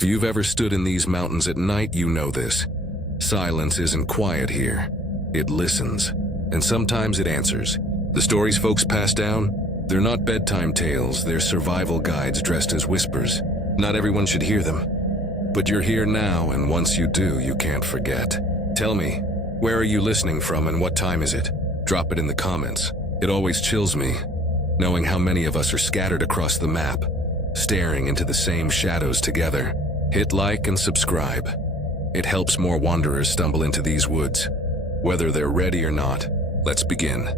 If you've ever stood in these mountains at night, you know this. Silence isn't quiet here. It listens, and sometimes it answers. The stories folks pass down, they're not bedtime tales, they're survival guides dressed as whispers. Not everyone should hear them, but you're here now, and once you do, you can't forget. Tell me, where are you listening from and what time is it? Drop it in the comments. It always chills me, knowing how many of us are scattered across the map, staring into the same shadows together. Hit like and subscribe. It helps more wanderers stumble into these woods. Whether they're ready or not, let's begin.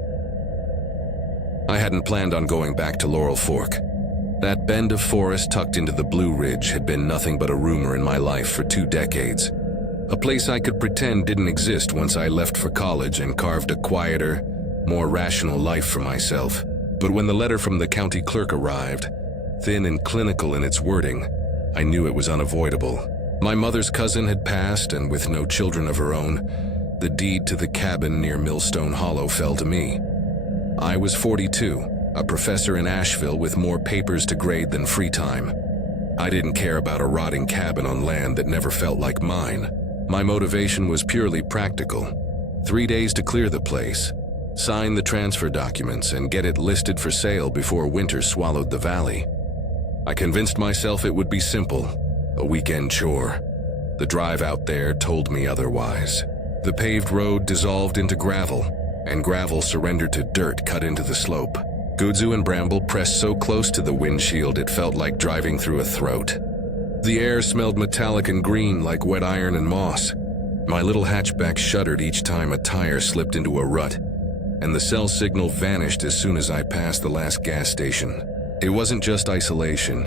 I hadn't planned on going back to Laurel Fork. That bend of forest tucked into the Blue Ridge had been nothing but a rumor in my life for 2 decades. A place I could pretend didn't exist once I left for college and carved a quieter, more rational life for myself. But when the letter from the county clerk arrived, thin and clinical in its wording, I knew it was unavoidable. My mother's cousin had passed, and with no children of her own, the deed to the cabin near Millstone Hollow fell to me. I was 42, a professor in Asheville with more papers to grade than free time. I didn't care about a rotting cabin on land that never felt like mine. My motivation was purely practical. 3 days to clear the place, sign the transfer documents, and get it listed for sale before winter swallowed the valley. I convinced myself it would be simple, a weekend chore. The drive out there told me otherwise. The paved road dissolved into gravel, and gravel surrendered to dirt cut into the slope. Kudzu and bramble pressed so close to the windshield it felt like driving through a throat. The air smelled metallic and green like wet iron and moss. My little hatchback shuddered each time a tire slipped into a rut, and the cell signal vanished as soon as I passed the last gas station. It wasn't just isolation,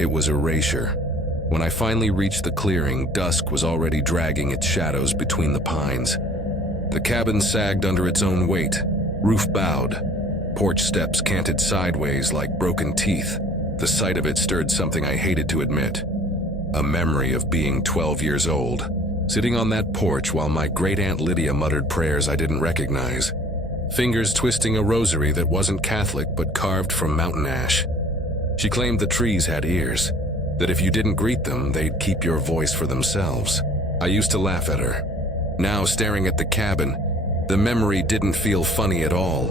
it was erasure. When I finally reached the clearing, dusk was already dragging its shadows between the pines. The cabin sagged under its own weight, roof bowed, porch steps canted sideways like broken teeth. The sight of it stirred something I hated to admit. A memory of being 12 years old, sitting on that porch while my great-aunt Lydia muttered prayers I didn't recognize. Fingers twisting a rosary that wasn't Catholic but carved from mountain ash. She claimed the trees had ears, that if you didn't greet them, they'd keep your voice for themselves. I used to laugh at her. Now, staring at the cabin, the memory didn't feel funny at all.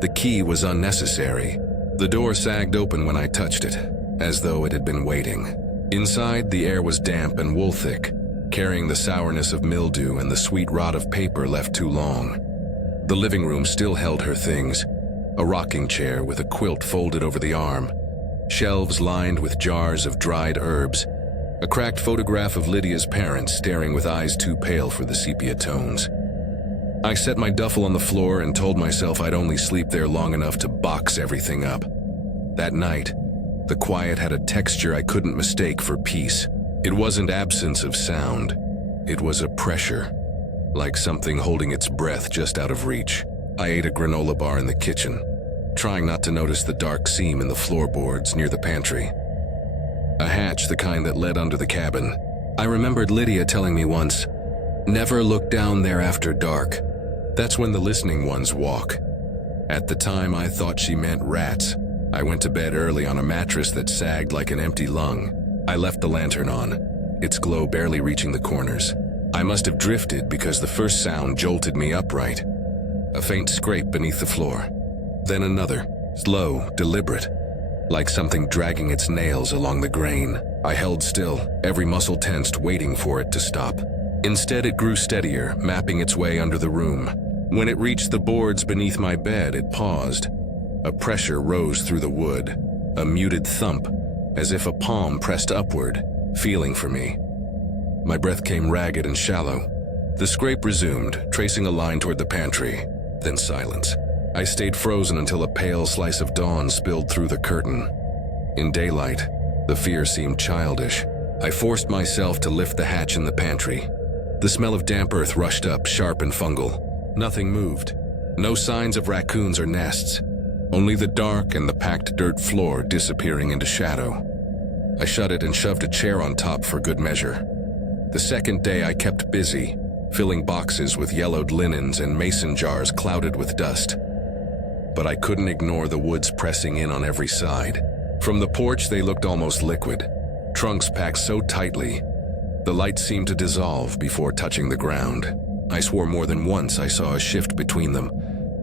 The key was unnecessary. The door sagged open when I touched it, as though it had been waiting. Inside, the air was damp and wool-thick, carrying the sourness of mildew and the sweet rot of paper left too long. The living room still held her things, a rocking chair with a quilt folded over the arm, shelves lined with jars of dried herbs, a cracked photograph of Lydia's parents staring with eyes too pale for the sepia tones. I set my duffel on the floor and told myself I'd only sleep there long enough to box everything up. That night, the quiet had a texture I couldn't mistake for peace. It wasn't absence of sound, it was a pressure, like something holding its breath just out of reach. I ate a granola bar in the kitchen, trying not to notice the dark seam in the floorboards near the pantry. A hatch, the kind that led under the cabin. I remembered Lydia telling me once, "Never look down there after dark. That's when the listening ones walk." At the time, I thought she meant rats. I went to bed early on a mattress that sagged like an empty lung. I left the lantern on, its glow barely reaching the corners. I must have drifted because the first sound jolted me upright. A faint scrape beneath the floor. Then another, slow, deliberate, like something dragging its nails along the grain. I held still, every muscle tensed, waiting for it to stop. Instead, it grew steadier, mapping its way under the room. When it reached the boards beneath my bed, it paused. A pressure rose through the wood, a muted thump, as if a palm pressed upward, feeling for me. My breath came ragged and shallow. The scrape resumed, tracing a line toward the pantry, then silence. I stayed frozen until a pale slice of dawn spilled through the curtain. In daylight, the fear seemed childish. I forced myself to lift the hatch in the pantry. The smell of damp earth rushed up, sharp and fungal. Nothing moved. No signs of raccoons or nests. Only the dark and the packed dirt floor disappearing into shadow. I shut it and shoved a chair on top for good measure. The second day I kept busy, filling boxes with yellowed linens and mason jars clouded with dust. But I couldn't ignore the woods pressing in on every side. From the porch, they looked almost liquid. trunks packed so tightly. The lights seemed to dissolve before touching the ground. I swore more than once I saw a shift between them,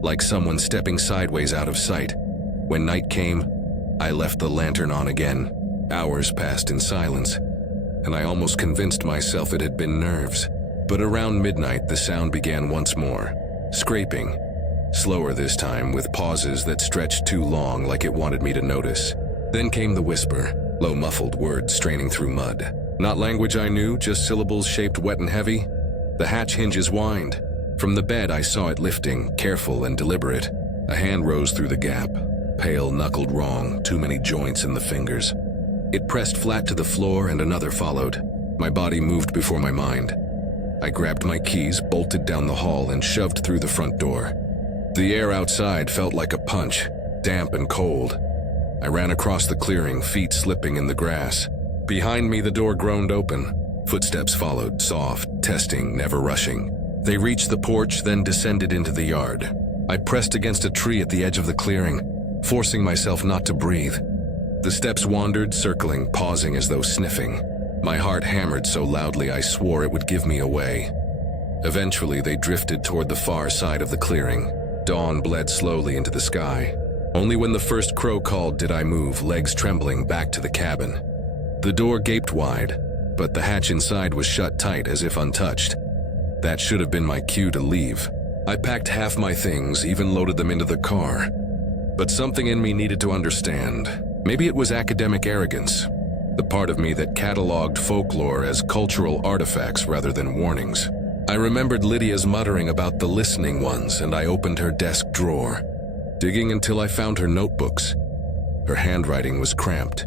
like someone stepping sideways out of sight. When night came, I left the lantern on again. Hours passed in silence, and I almost convinced myself it had been nerves. But around midnight, the sound began once more, scraping, slower this time, with pauses that stretched too long, like it wanted me to notice. Then came the whisper, low muffled words straining through mud. Not language I knew, just syllables shaped wet and heavy. The hatch hinges whined. From the bed I saw it lifting, careful and deliberate. A hand rose through the gap, pale, knuckled wrong, too many joints in the fingers. It pressed flat to the floor and another followed. My body moved before my mind. I grabbed my keys, bolted down the hall, and shoved through the front door. The air outside felt like a punch, damp and cold. I ran across the clearing, feet slipping in the grass. Behind me, the door groaned open. Footsteps followed, soft, testing, never rushing. They reached the porch, then descended into the yard. I pressed against a tree at the edge of the clearing, forcing myself not to breathe. The steps wandered, circling, pausing as though sniffing. My heart hammered so loudly I swore it would give me away. Eventually, they drifted toward the far side of the clearing. Dawn bled slowly into the sky. Only when the first crow called did I move, legs trembling, back to the cabin. The door gaped wide, but the hatch inside was shut tight as if untouched. That should have been my cue to leave. I packed half my things, even loaded them into the car. But something in me needed to understand. Maybe it was academic arrogance, the part of me that cataloged folklore as cultural artifacts rather than warnings. I remembered Lydia's muttering about the listening ones, and I opened her desk drawer, digging until I found her notebooks. Her handwriting was cramped,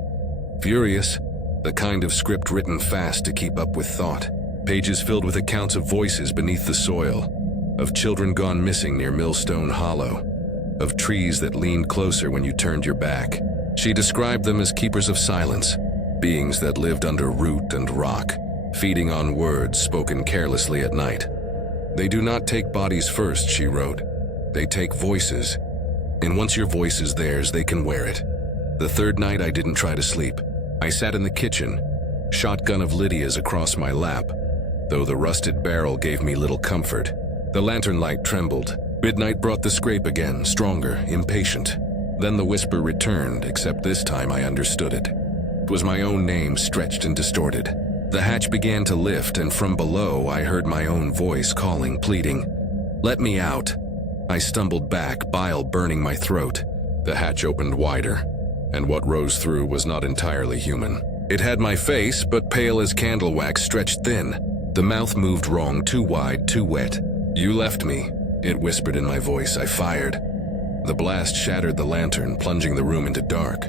furious, the kind of script written fast to keep up with thought. Pages filled with accounts of voices beneath the soil, of children gone missing near Millstone Hollow, of trees that leaned closer when you turned your back. She described them as keepers of silence, beings that lived under root and rock, feeding on words spoken carelessly at night. They do not take bodies first, she wrote. They take voices. And once your voice is theirs, they can wear it. The third night, I didn't try to sleep. I sat in the kitchen, shotgun of Lydia's across my lap, though the rusted barrel gave me little comfort. The lantern light trembled. Midnight brought the scrape again, stronger, impatient. Then the whisper returned, except this time I understood it. It was my own name stretched and distorted. The hatch began to lift, and from below I heard my own voice calling, pleading, "Let me out." I stumbled back, bile burning my throat. The hatch opened wider, and what rose through was not entirely human. It had my face, but pale as candle wax, stretched thin. The mouth moved wrong, too wide, too wet. "You left me," it whispered in my voice. I fired. The blast shattered the lantern, plunging the room into dark.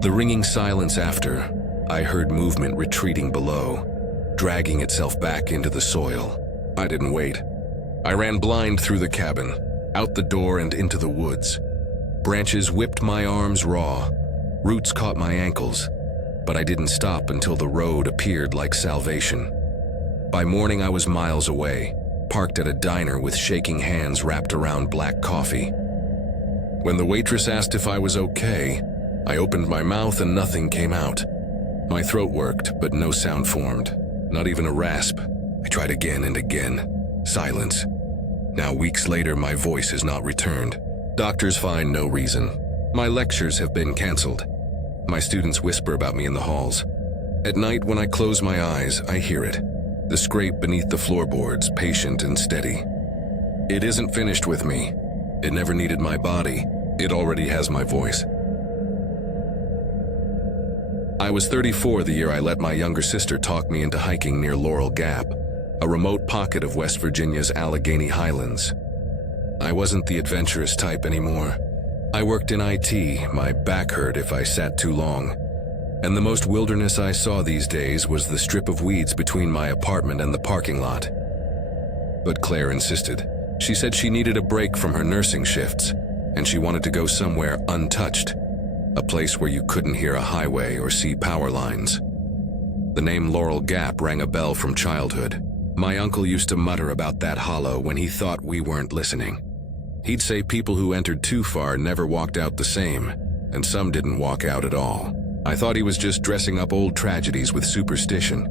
The ringing silence after, I heard movement retreating below, dragging itself back into the soil. I didn't wait. I ran blind through the cabin, out the door and into the woods. Branches whipped my arms raw, roots caught my ankles, but I didn't stop until the road appeared like salvation. By morning I was miles away, parked at a diner with shaking hands wrapped around black coffee. When the waitress asked if I was okay, I opened my mouth and nothing came out. My throat worked, but no sound formed, not even a rasp. I tried again and again. Silence. Now, weeks later, my voice has not returned. Doctors find no reason. My lectures have been canceled. My students whisper about me in the halls. At night, when I close my eyes, I hear it. The scrape beneath the floorboards, patient and steady. It isn't finished with me. It never needed my body. It already has my voice. I was 34 the year I let my younger sister talk me into hiking near Laurel Gap, a remote pocket of West Virginia's Allegheny Highlands. I wasn't the adventurous type anymore. I worked in IT, my back hurt if I sat too long, and the most wilderness I saw these days was the strip of weeds between my apartment and the parking lot. But Claire insisted. She said she needed a break from her nursing shifts, and she wanted to go somewhere untouched, a place where you couldn't hear a highway or see power lines. The name Laurel Gap rang a bell from childhood. My uncle used to mutter about that hollow when he thought we weren't listening. He'd say people who entered too far never walked out the same, and some didn't walk out at all. I thought he was just dressing up old tragedies with superstition.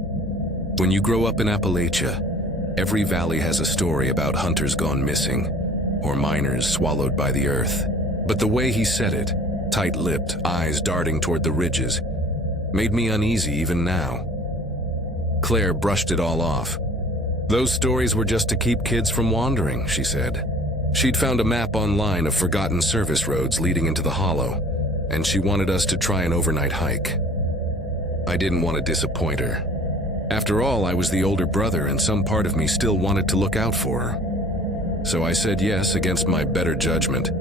When you grow up in Appalachia, every valley has a story about hunters gone missing or miners swallowed by the earth. But the way he said it, tight-lipped, eyes darting toward the ridges, made me uneasy even now. Claire brushed it all off. Those stories were just to keep kids from wandering, she said. She'd found a map online of forgotten service roads leading into the hollow, and she wanted us to try an overnight hike. I didn't want to disappoint her. After all, I was the older brother, and some part of me still wanted to look out for her. So I said yes against my better judgment.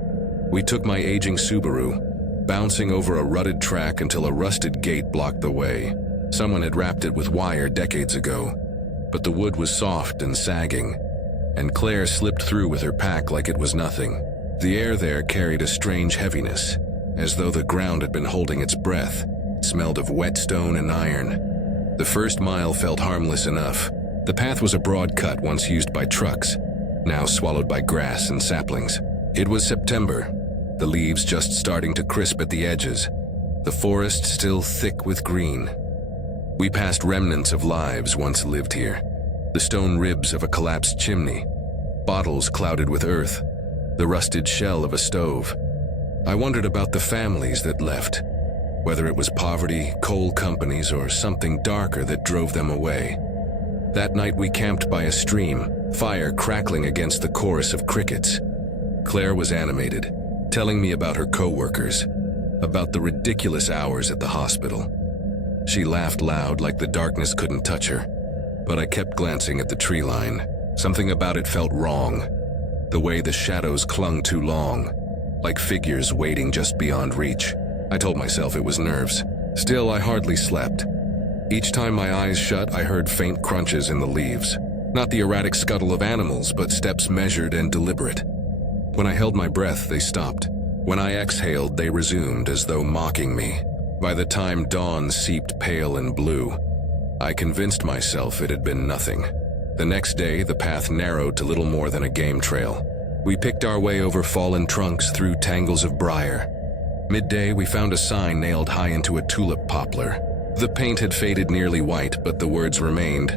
We took my aging Subaru, bouncing over a rutted track until a rusted gate blocked the way. Someone had wrapped it with wire decades ago, but the wood was soft and sagging, and Claire slipped through with her pack like it was nothing. The air there carried a strange heaviness, as though the ground had been holding its breath. It smelled of whetstone and iron. The first mile felt harmless enough. The path was a broad cut once used by trucks, now swallowed by grass and saplings. It was September, the leaves just starting to crisp at the edges, the forest still thick with green. We passed remnants of lives once lived here, the stone ribs of a collapsed chimney, bottles clouded with earth, the rusted shell of a stove. I wondered about the families that left, whether it was poverty, coal companies, or something darker that drove them away. That night we camped by a stream, fire crackling against the chorus of crickets. Claire was animated, telling me about her co-workers, about the ridiculous hours at the hospital. She laughed loud like the darkness couldn't touch her, but I kept glancing at the tree line. Something about it felt wrong. The way the shadows clung too long, like figures waiting just beyond reach. I told myself it was nerves. Still, I hardly slept. Each time my eyes shut, I heard faint crunches in the leaves. Not the erratic scuttle of animals, but steps measured and deliberate. When I held my breath, they stopped. When I exhaled, they resumed as though mocking me. By the time dawn seeped pale and blue, I convinced myself it had been nothing. The next day, the path narrowed to little more than a game trail. We picked our way over fallen trunks through tangles of briar. Midday, we found a sign nailed high into a tulip poplar. The paint had faded nearly white, but the words remained.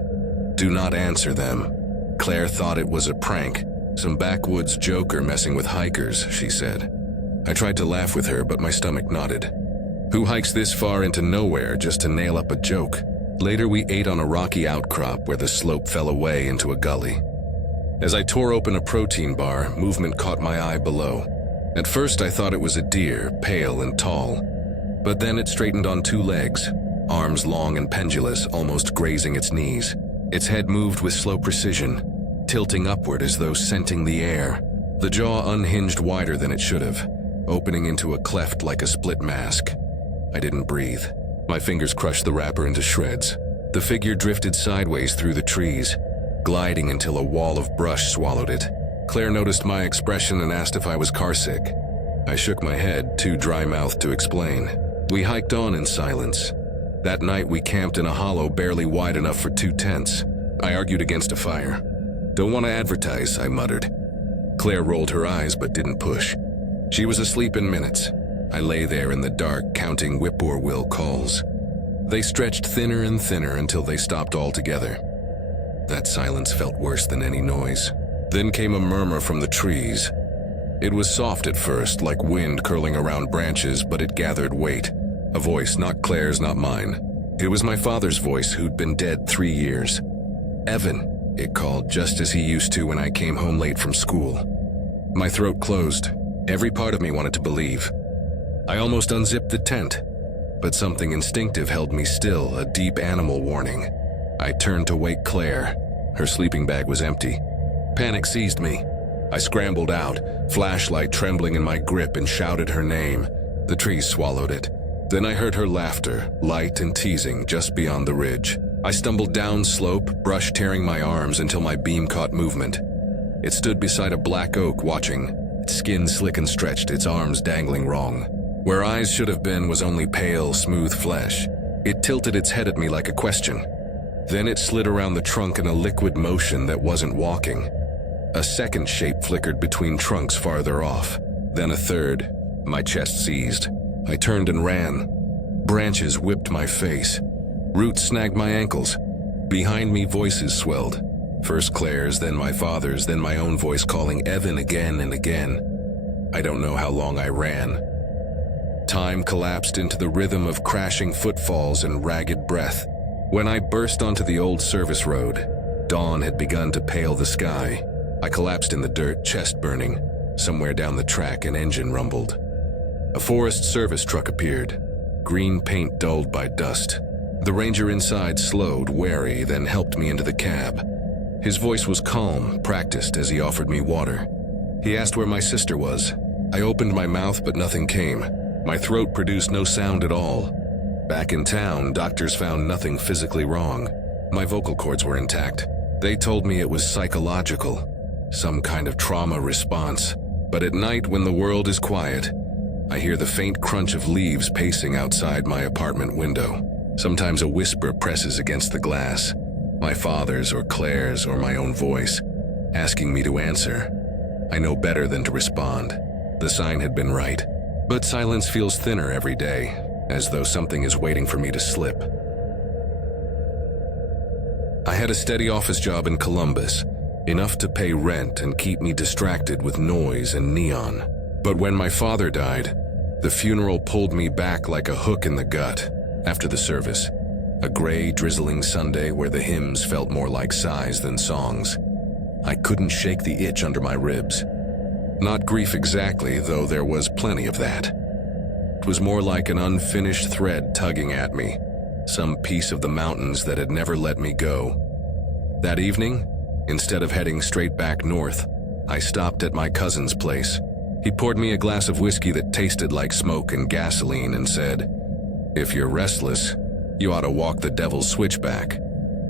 Do not answer them. Claire thought it was a prank, some backwoods joker messing with hikers, she said. I tried to laugh with her, but my stomach nodded. Who hikes this far into nowhere just to nail up a joke? Later, we ate on a rocky outcrop where the slope fell away into a gully. As I tore open a protein bar, movement caught my eye below. At first, I thought it was a deer, pale and tall. But then it straightened on two legs, arms long and pendulous, almost grazing its knees. Its head moved with slow precision, tilting upward as though scenting the air. The jaw unhinged wider than it should have, opening into a cleft like a split mask. I didn't breathe. My fingers crushed the wrapper into shreds. The figure drifted sideways through the trees, gliding until a wall of brush swallowed it. Claire noticed my expression and asked if I was carsick. I shook my head, too dry-mouthed to explain. We hiked on in silence. That night we camped in a hollow barely wide enough for 2 tents. I argued against a fire. Don't want to advertise, I muttered. Claire rolled her eyes but didn't push. She was asleep in minutes. I lay there in the dark, counting whippoorwill calls. They stretched thinner and thinner until they stopped altogether. That silence felt worse than any noise. Then came a murmur from the trees. It was soft at first, like wind curling around branches, but it gathered weight. A voice, not Claire's, not mine. It was my father's voice, who'd been dead 3 years. Evan, it called, just as he used to when I came home late from school. My throat closed. Every part of me wanted to believe. I almost unzipped the tent, but something instinctive held me still, a deep animal warning. I turned to wake Claire. Her sleeping bag was empty. Panic seized me. I scrambled out, flashlight trembling in my grip, and shouted her name. The trees swallowed it. Then I heard her laughter, light and teasing, just beyond the ridge. I stumbled down slope, brush tearing my arms until my beam caught movement. It stood beside a black oak watching, its skin slick and stretched, its arms dangling wrong. Where eyes should have been was only pale, smooth flesh. It tilted its head at me like a question. Then it slid around the trunk in a liquid motion that wasn't walking. A second shape flickered between trunks farther off. Then a third. My chest seized. I turned and ran. Branches whipped my face. Roots snagged my ankles. Behind me, voices swelled. First Claire's, then my father's, then my own voice calling Evan again and again. I don't know how long I ran. Time collapsed into the rhythm of crashing footfalls and ragged breath. When I burst onto the old service road, dawn had begun to pale the sky. I collapsed in the dirt, chest burning. Somewhere down the track, an engine rumbled. A Forest Service truck appeared, green paint dulled by dust. The ranger inside slowed, wary, then helped me into the cab. His voice was calm, practiced as he offered me water. He asked where my sister was. I opened my mouth, but nothing came. My throat produced no sound at all. Back in town, doctors found nothing physically wrong. My vocal cords were intact. They told me it was psychological, some kind of trauma response. But at night, when the world is quiet, I hear the faint crunch of leaves pacing outside my apartment window. Sometimes a whisper presses against the glass, my father's or Claire's or my own voice, asking me to answer. I know better than to respond. The sign had been right, but silence feels thinner every day, as though something is waiting for me to slip. I had a steady office job in Columbus, enough to pay rent and keep me distracted with noise and neon. But when my father died, the funeral pulled me back like a hook in the gut. After the service, a gray, drizzling Sunday where the hymns felt more like sighs than songs, I couldn't shake the itch under my ribs. Not grief exactly, though there was plenty of that. It was more like an unfinished thread tugging at me, some piece of the mountains that had never let me go. That evening, instead of heading straight back north, I stopped at my cousin's place. He poured me a glass of whiskey that tasted like smoke and gasoline and said, "If you're restless, you ought to walk the Devil's Switchback.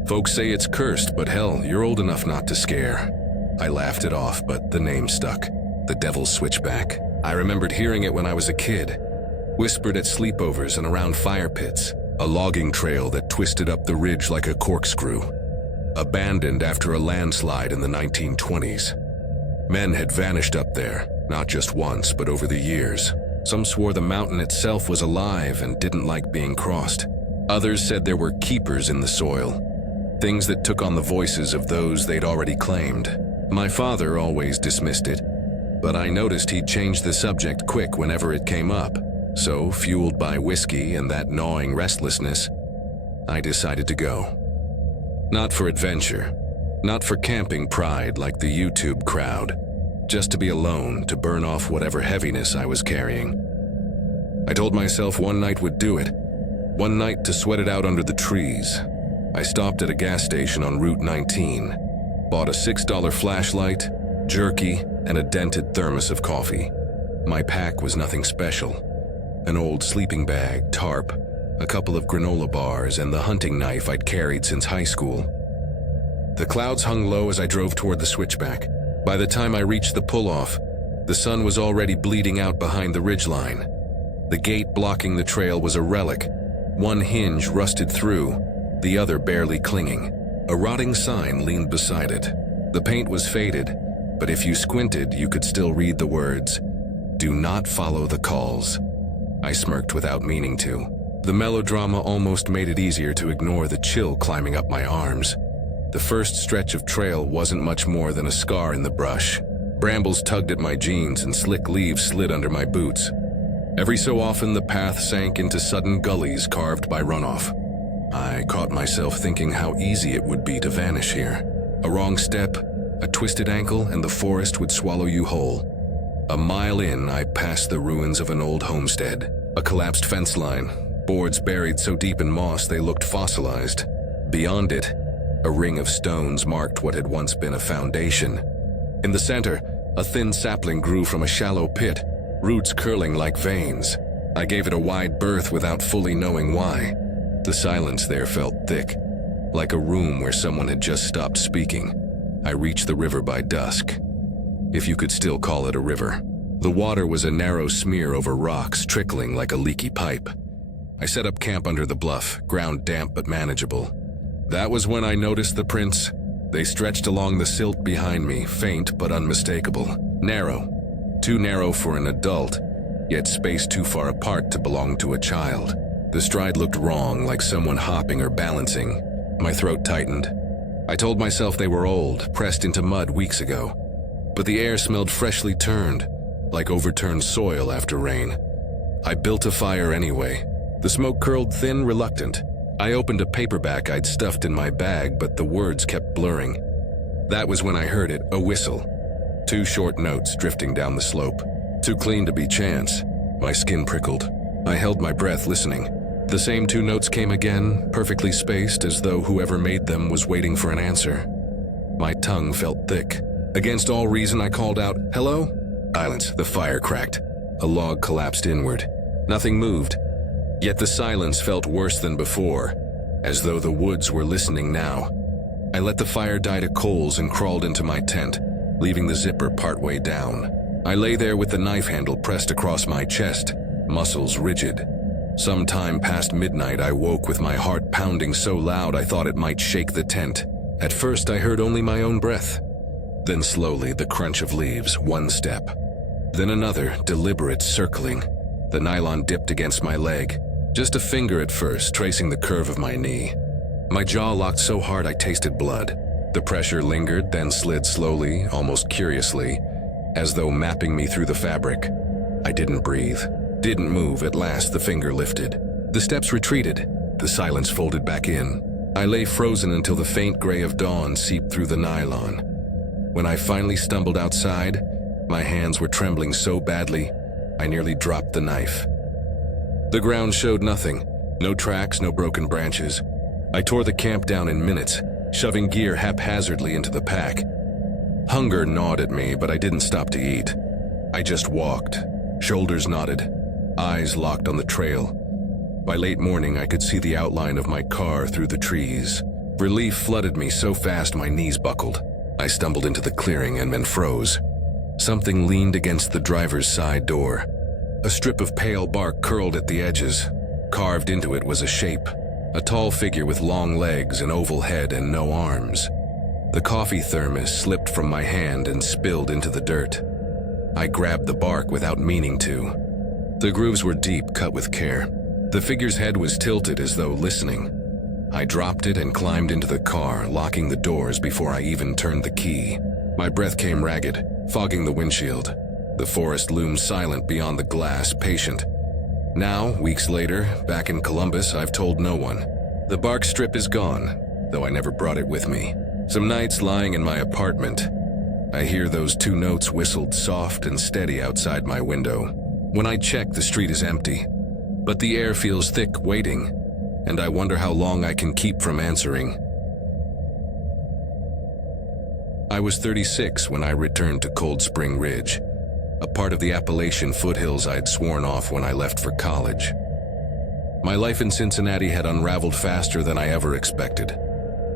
Folks say it's cursed, but hell, you're old enough not to scare." I laughed it off, but the name stuck. The Devil's Switchback. I remembered hearing it when I was a kid, whispered at sleepovers and around fire pits, a logging trail that twisted up the ridge like a corkscrew. Abandoned after a landslide in the 1920s. Men had vanished up there, not just once, but over the years. Some swore the mountain itself was alive and didn't like being crossed. Others said there were keepers in the soil, things that took on the voices of those they'd already claimed. My father always dismissed it, but I noticed he'd change the subject quick whenever it came up. So, fueled by whiskey and that gnawing restlessness, I decided to go. Not for adventure, not for camping pride like the YouTube crowd, just to be alone, to burn off whatever heaviness I was carrying. I told myself one night would do it, one night to sweat it out under the trees. I stopped at a gas station on Route 19, bought a $6 flashlight, jerky, and a dented thermos of coffee. My pack was nothing special. An old sleeping bag, tarp, a couple of granola bars, and the hunting knife I'd carried since high school. The clouds hung low as I drove toward the switchback. By the time I reached the pull-off, the sun was already bleeding out behind the ridgeline. The gate blocking the trail was a relic, one hinge rusted through, the other barely clinging. A rotting sign leaned beside it. The paint was faded, but if you squinted, you could still read the words, "Do not follow the calls." I smirked without meaning to. The melodrama almost made it easier to ignore the chill climbing up my arms. The first stretch of trail wasn't much more than a scar in the brush. Brambles tugged at my jeans and slick leaves slid under my boots. Every so often, the path sank into sudden gullies carved by runoff. I caught myself thinking how easy it would be to vanish here. A wrong step, a twisted ankle, and the forest would swallow you whole. A mile in, I passed the ruins of an old homestead. A collapsed fence line, boards buried so deep in moss they looked fossilized. Beyond it, a ring of stones marked what had once been a foundation. In the center, a thin sapling grew from a shallow pit, roots curling like veins. I gave it a wide berth without fully knowing why. The silence there felt thick, like a room where someone had just stopped speaking. I reached the river by dusk, if you could still call it a river. The water was a narrow smear over rocks, trickling like a leaky pipe. I set up camp under the bluff, ground damp but manageable. That was when I noticed the prints. They stretched along the silt behind me, faint but unmistakable. Narrow. Too narrow for an adult, yet spaced too far apart to belong to a child. The stride looked wrong, like someone hopping or balancing. My throat tightened. I told myself they were old, pressed into mud weeks ago. But the air smelled freshly turned, like overturned soil after rain. I built a fire anyway. The smoke curled thin, reluctant. I opened a paperback I'd stuffed in my bag, but the words kept blurring. That was when I heard it, a whistle. 2 short notes drifting down the slope. Too clean to be chance. My skin prickled. I held my breath, listening. The same 2 notes came again, perfectly spaced, as though whoever made them was waiting for an answer. My tongue felt thick. Against all reason, I called out, "Hello?" Silence. The fire cracked. A log collapsed inward. Nothing moved. Yet the silence felt worse than before, as though the woods were listening now. I let the fire die to coals and crawled into my tent, leaving the zipper partway down. I lay there with the knife handle pressed across my chest, muscles rigid. Sometime past midnight, I woke with my heart pounding so loud I thought it might shake the tent. At first, I heard only my own breath. Then slowly, the crunch of leaves, 1 step. Then another, deliberate circling. The nylon dipped against my leg. Just a finger at first, tracing the curve of my knee. My jaw locked so hard I tasted blood. The pressure lingered, then slid slowly, almost curiously, as though mapping me through the fabric. I didn't breathe, didn't move. At last, the finger lifted. The steps retreated. The silence folded back in. I lay frozen until the faint gray of dawn seeped through the nylon. When I finally stumbled outside, my hands were trembling so badly, I nearly dropped the knife. The ground showed nothing. No tracks, no broken branches. I tore the camp down in minutes, shoving gear haphazardly into the pack. Hunger gnawed at me, but I didn't stop to eat. I just walked, shoulders knotted, eyes locked on the trail. By late morning, I could see the outline of my car through the trees. Relief flooded me so fast my knees buckled. I stumbled into the clearing and then froze. Something leaned against the driver's side door. A strip of pale bark curled at the edges. Carved into it was a shape. A tall figure with long legs, an oval head, and no arms. The coffee thermos slipped from my hand and spilled into the dirt. I grabbed the bark without meaning to. The grooves were deep, cut with care. The figure's head was tilted as though listening. I dropped it and climbed into the car, locking the doors before I even turned the key. My breath came ragged, fogging the windshield. The forest loomed silent beyond the glass, patient. Now, weeks later, back in Columbus, I've told no one. The bark strip is gone, though I never brought it with me. Some nights lying in my apartment, I hear those 2 notes whistled soft and steady outside my window. When I check, the street is empty, but the air feels thick, waiting, and I wonder how long I can keep from answering. I was 36 when I returned to Cold Spring Ridge, a part of the Appalachian foothills I'd sworn off when I left for college. My life in Cincinnati had unraveled faster than I ever expected.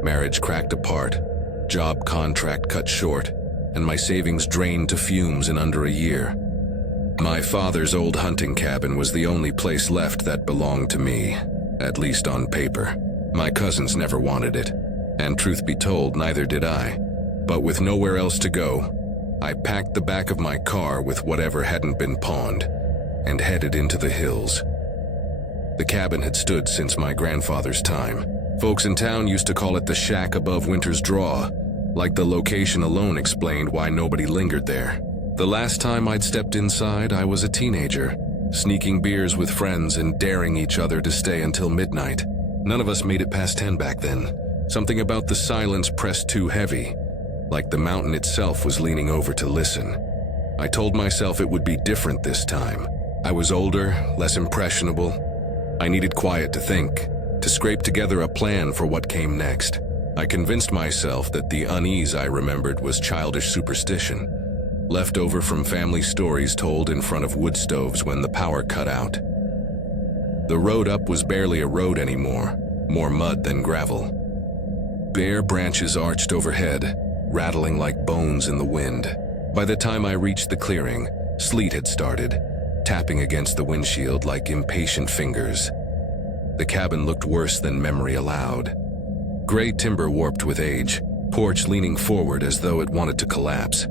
Marriage cracked apart, job contract cut short, and my savings drained to fumes in under a year. My father's old hunting cabin was the only place left that belonged to me, at least on paper. My cousins never wanted it, and truth be told, neither did I. But with nowhere else to go, I packed the back of my car with whatever hadn't been pawned and headed into the hills. The cabin had stood since my grandfather's time. Folks in town used to call it the shack above Winter's Draw, like the location alone explained why nobody lingered there. The last time I'd stepped inside, I was a teenager, sneaking beers with friends and daring each other to stay until midnight. None of us made it past 10 back then. Something about the silence pressed too heavy, like the mountain itself was leaning over to listen. I told myself it would be different this time. I was older, less impressionable. I needed quiet to think, to scrape together a plan for what came next. I convinced myself that the unease I remembered was childish superstition, left over from family stories told in front of wood stoves when the power cut out. The road up was barely a road anymore, more mud than gravel. Bare branches arched overhead, rattling like bones in the wind. By the time I reached the clearing, sleet had started, tapping against the windshield like impatient fingers. The cabin looked worse than memory allowed. Gray timber warped with age, porch leaning forward as though it wanted to collapse.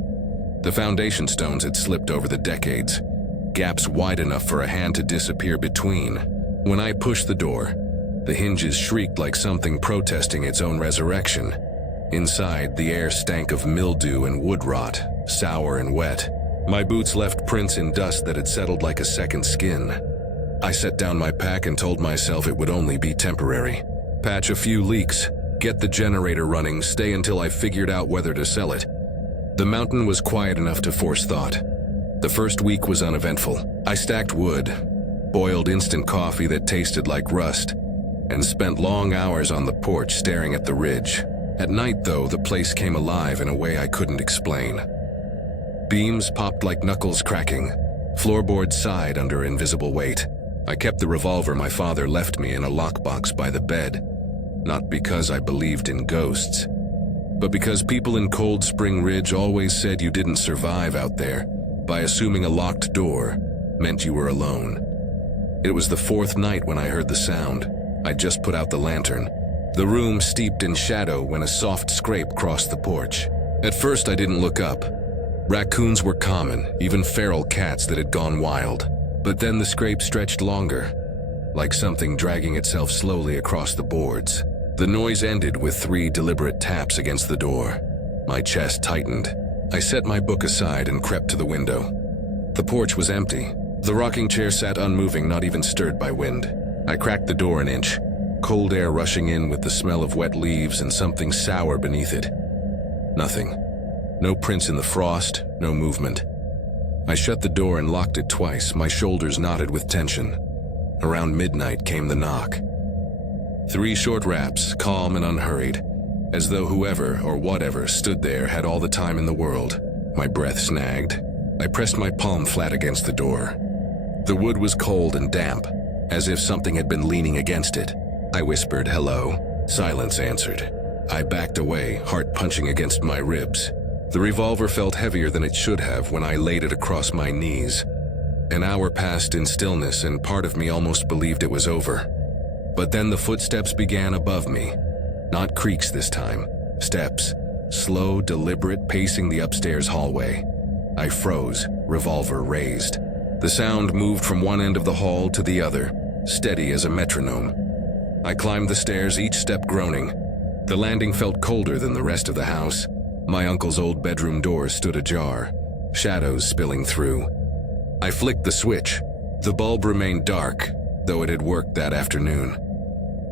The foundation stones had slipped over the decades, gaps wide enough for a hand to disappear between. When I pushed the door, the hinges shrieked like something protesting its own resurrection. Inside, the air stank of mildew and wood rot, sour and wet. My boots left prints in dust that had settled like a second skin. I set down my pack and told myself it would only be temporary. Patch a few leaks, get the generator running, stay until I figured out whether to sell it. The mountain was quiet enough to force thought. The first week was uneventful. I stacked wood, boiled instant coffee that tasted like rust, and spent long hours on the porch staring at the ridge. At night, though, the place came alive in a way I couldn't explain. Beams popped like knuckles cracking. Floorboards sighed under invisible weight. I kept the revolver my father left me in a lockbox by the bed, not because I believed in ghosts, but because people in Cold Spring Ridge always said you didn't survive out there by assuming a locked door meant you were alone. It was the fourth night when I heard the sound. I'd just put out the lantern. The room steeped in shadow when a soft scrape crossed the porch. At first, I didn't look up. Raccoons were common, even feral cats that had gone wild. But then the scrape stretched longer, like something dragging itself slowly across the boards. The noise ended with 3 deliberate taps against the door. My chest tightened. I set my book aside and crept to the window. The porch was empty. The rocking chair sat unmoving, not even stirred by wind. I cracked the door an inch, cold air rushing in with the smell of wet leaves and something sour beneath it. Nothing. No prints in the frost, no movement. I shut the door and locked it twice, my shoulders knotted with tension. Around midnight came the knock. 3 short raps, calm and unhurried, as though whoever or whatever stood there had all the time in the world. My breath snagged. I pressed my palm flat against the door. The wood was cold and damp, as if something had been leaning against it. I whispered, "Hello." Silence answered. I backed away, heart punching against my ribs. The revolver felt heavier than it should have when I laid it across my knees. An hour passed in stillness, and part of me almost believed it was over. But then the footsteps began above me. Not creaks this time. Steps. Slow, deliberate, pacing the upstairs hallway. I froze, revolver raised. The sound moved from one end of the hall to the other, steady as a metronome. I climbed the stairs, each step groaning. The landing felt colder than the rest of the house. My uncle's old bedroom door stood ajar, shadows spilling through. I flicked the switch. The bulb remained dark, though it had worked that afternoon.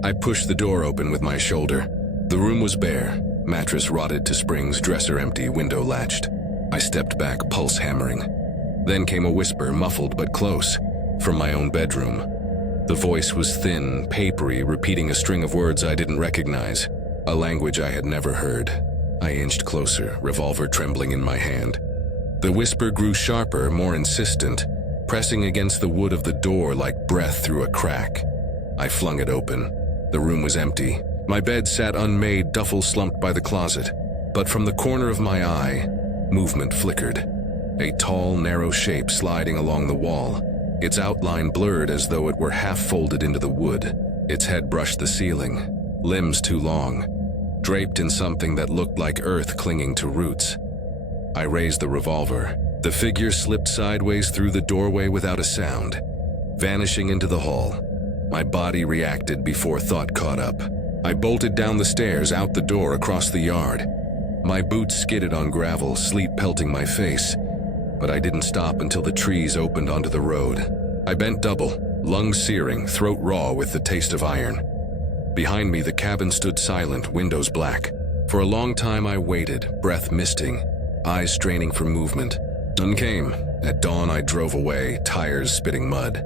I pushed the door open with my shoulder. The room was bare, mattress rotted to springs, dresser empty, window latched. I stepped back, pulse hammering. Then came a whisper, muffled but close, from my own bedroom. The voice was thin, papery, repeating a string of words I didn't recognize, a language I had never heard. I inched closer, revolver trembling in my hand. The whisper grew sharper, more insistent, pressing against the wood of the door like breath through a crack. I flung it open. The room was empty. My bed sat unmade, duffel slumped by the closet. But from the corner of my eye, movement flickered. A tall, narrow shape sliding along the wall, its outline blurred as though it were half-folded into the wood. Its head brushed the ceiling, limbs too long, draped in something that looked like earth clinging to roots. I raised the revolver. The figure slipped sideways through the doorway without a sound, vanishing into the hall. My body reacted before thought caught up. I bolted down the stairs, out the door, across the yard. My boots skidded on gravel, sleet pelting my face. But I didn't stop until the trees opened onto the road. I bent double, lungs searing, throat raw with the taste of iron. Behind me, the cabin stood silent, windows black. For a long time I waited, breath misting, eyes straining for movement. None came. At dawn I drove away, tires spitting mud.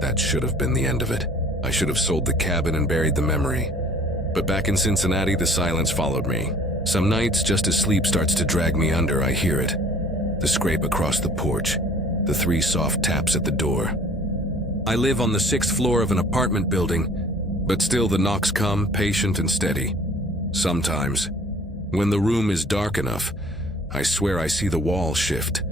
That should have been the end of it. I should have sold the cabin and buried the memory. But back in Cincinnati, the silence followed me. Some nights, just as sleep starts to drag me under, I hear it. The scrape across the porch, the 3 soft taps at the door. I live on the 6th floor of an apartment building, but still the knocks come, patient and steady. Sometimes, when the room is dark enough, I swear I see the wall shift,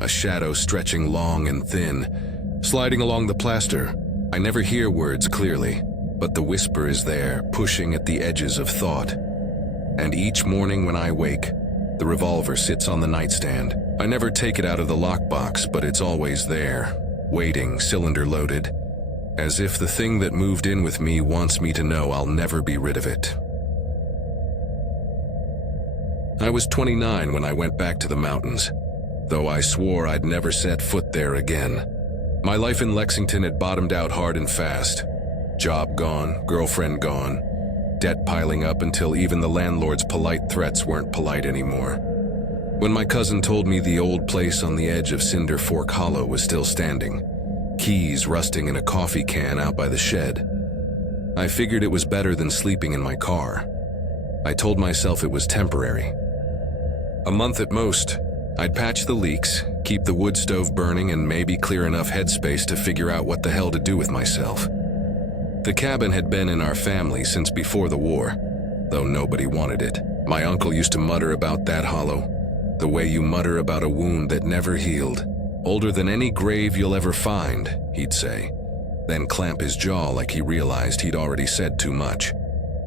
a shadow stretching long and thin, sliding along the plaster. I never hear words clearly, but the whisper is there, pushing at the edges of thought. And each morning when I wake, the revolver sits on the nightstand. I never take it out of the lockbox, but it's always there, waiting, cylinder loaded. as if the thing that moved in with me wants me to know I'll never be rid of it. I was 29 when I went back to the mountains, though I swore I'd never set foot there again. My life in Lexington had bottomed out hard and fast. Job gone, girlfriend gone, debt piling up until even the landlord's polite threats weren't polite anymore. When my cousin told me the old place on the edge of Cinder Fork Hollow was still standing, keys rusting in a coffee can out by the shed, I figured it was better than sleeping in my car. I told myself it was temporary. A month at most, I'd patch the leaks, keep the wood stove burning, and maybe clear enough headspace to figure out what the hell to do with myself. The cabin had been in our family since before the war, though nobody wanted it. My uncle used to mutter about that hollow, the way you mutter about a wound that never healed. Older than any grave you'll ever find, he'd say, then clamp his jaw like he realized he'd already said too much.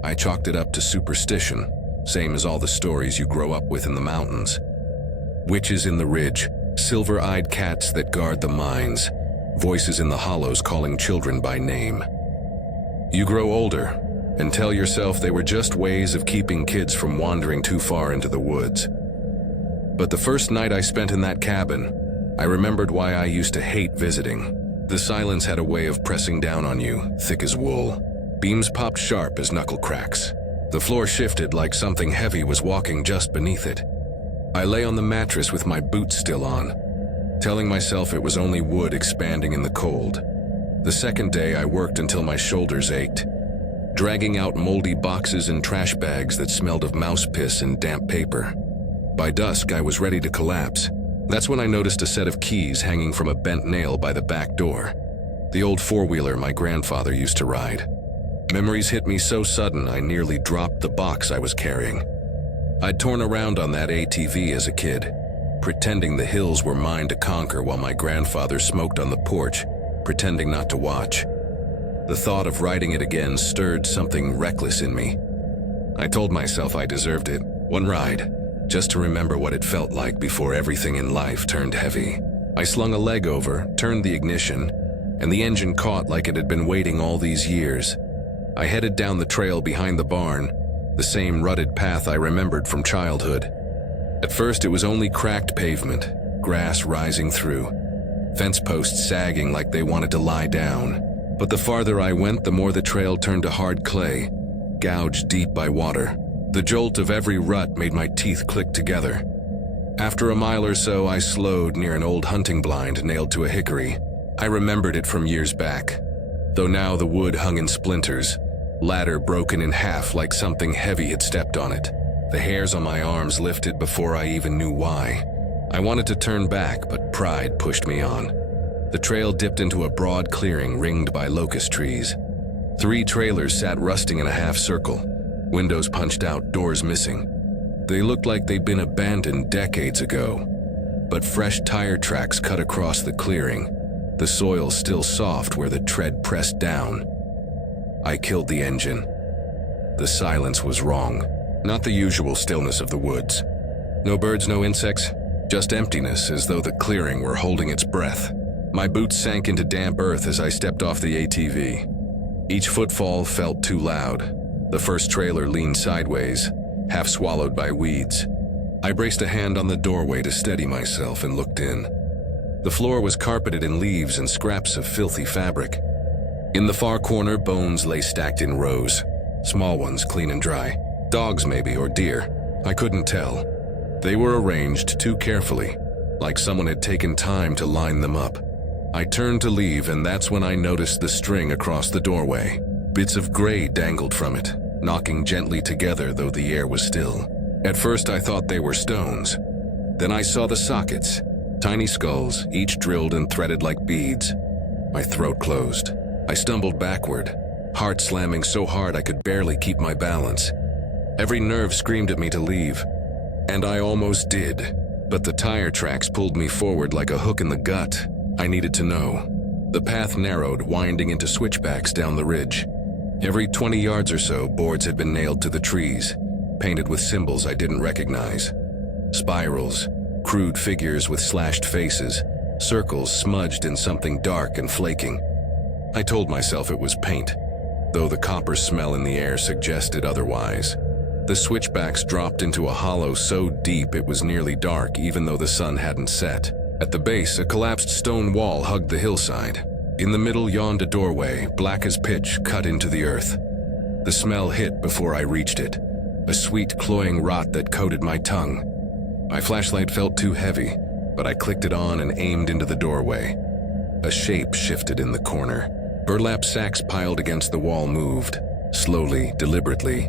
I chalked it up to superstition, same as all the stories you grow up with in the mountains. Witches in the ridge, silver-eyed cats that guard the mines, voices in the hollows calling children by name. You grow older and tell yourself they were just ways of keeping kids from wandering too far into the woods. But the first night I spent in that cabin, I remembered why I used to hate visiting. The silence had a way of pressing down on you, thick as wool. Beams popped sharp as knuckle cracks. The floor shifted like something heavy was walking just beneath it. I lay on the mattress with my boots still on, telling myself it was only wood expanding in the cold. The second day I worked until my shoulders ached, dragging out moldy boxes and trash bags that smelled of mouse piss and damp paper. By dusk, I was ready to collapse. That's when I noticed a set of keys hanging from a bent nail by the back door. The old four-wheeler my grandfather used to ride. Memories hit me so sudden I nearly dropped the box I was carrying. I'd torn around on that ATV as a kid, pretending the hills were mine to conquer while my grandfather smoked on the porch, pretending not to watch. The thought of riding it again stirred something reckless in me. I told myself I deserved it, one ride, just to remember what it felt like before everything in life turned heavy. I slung a leg over, turned the ignition, and the engine caught like it had been waiting all these years. I headed down the trail behind the barn, the same rutted path I remembered from childhood. At first it was only cracked pavement, grass rising through, fence posts sagging like they wanted to lie down. But the farther I went, the more the trail turned to hard clay, gouged deep by water. The jolt of every rut made my teeth click together. After a mile or so, I slowed near an old hunting blind nailed to a hickory. I remembered it from years back, though now the wood hung in splinters, ladder broken in half like something heavy had stepped on it. The hairs on my arms lifted before I even knew why. I wanted to turn back, but pride pushed me on. The trail dipped into a broad clearing ringed by locust trees. 3 trailers sat rusting in a half circle, windows punched out, doors missing. They looked like they'd been abandoned decades ago, but fresh tire tracks cut across the clearing, the soil still soft where the tread pressed down. I killed the engine. The silence was wrong, not the usual stillness of the woods. No birds, no insects, just emptiness, as though the clearing were holding its breath. My boots sank into damp earth as I stepped off the ATV. Each footfall felt too loud. The first trailer leaned sideways, half swallowed by weeds. I braced a hand on the doorway to steady myself and looked in. The floor was carpeted in leaves and scraps of filthy fabric. In the far corner, bones lay stacked in rows, small ones clean and dry. Dogs maybe, or deer. I couldn't tell. They were arranged too carefully, like someone had taken time to line them up. I turned to leave, and that's when I noticed the string across the doorway. Bits of gray dangled from it, knocking gently together though the air was still. At first I thought they were stones. Then I saw the sockets, tiny skulls, each drilled and threaded like beads. My throat closed. I stumbled backward, heart slamming so hard I could barely keep my balance. Every nerve screamed at me to leave, and I almost did, but the tire tracks pulled me forward like a hook in the gut. I needed to know. The path narrowed, winding into switchbacks down the ridge. Every 20 yards or so, boards had been nailed to the trees, painted with symbols I didn't recognize. Spirals, crude figures with slashed faces, circles smudged in something dark and flaking. I told myself it was paint, though the copper smell in the air suggested otherwise. The switchbacks dropped into a hollow so deep it was nearly dark even though the sun hadn't set. At the base, a collapsed stone wall hugged the hillside. In the middle yawned a doorway, black as pitch, cut into the earth. The smell hit before I reached it, a sweet, cloying rot that coated my tongue. My flashlight felt too heavy, but I clicked it on and aimed into the doorway. A shape shifted in the corner. Burlap sacks piled against the wall moved, slowly, deliberately,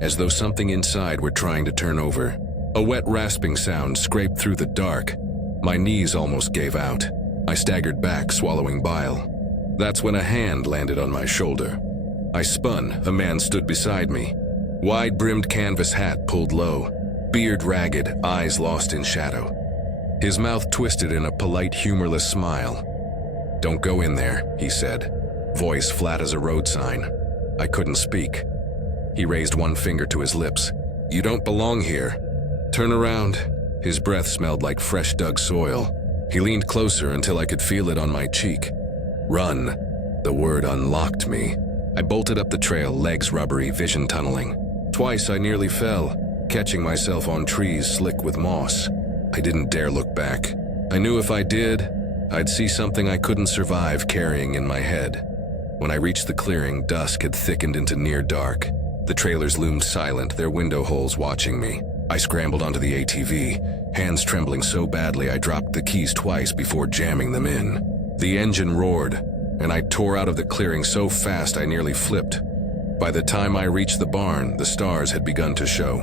as though something inside were trying to turn over. A wet rasping sound scraped through the dark. My knees almost gave out. I staggered back, swallowing bile. That's when a hand landed on my shoulder. I spun. A man stood beside me. Wide-brimmed canvas hat pulled low, beard ragged, eyes lost in shadow. His mouth twisted in a polite, humorless smile. "Don't go in there," he said, voice flat as a road sign. I couldn't speak. He raised one finger to his lips. "You don't belong here. Turn around." His breath smelled like fresh dug soil. He leaned closer until I could feel it on my cheek. "Run." The word unlocked me. I bolted up the trail, legs rubbery, vision tunneling. Twice I nearly fell, catching myself on trees slick with moss. I didn't dare look back. I knew if I did, I'd see something I couldn't survive carrying in my head. When I reached the clearing, dusk had thickened into near dark. The trailers loomed silent, their window holes watching me. I scrambled onto the ATV, hands trembling so badly I dropped the keys twice before jamming them in. The engine roared, and I tore out of the clearing so fast I nearly flipped. By the time I reached the barn, the stars had begun to show.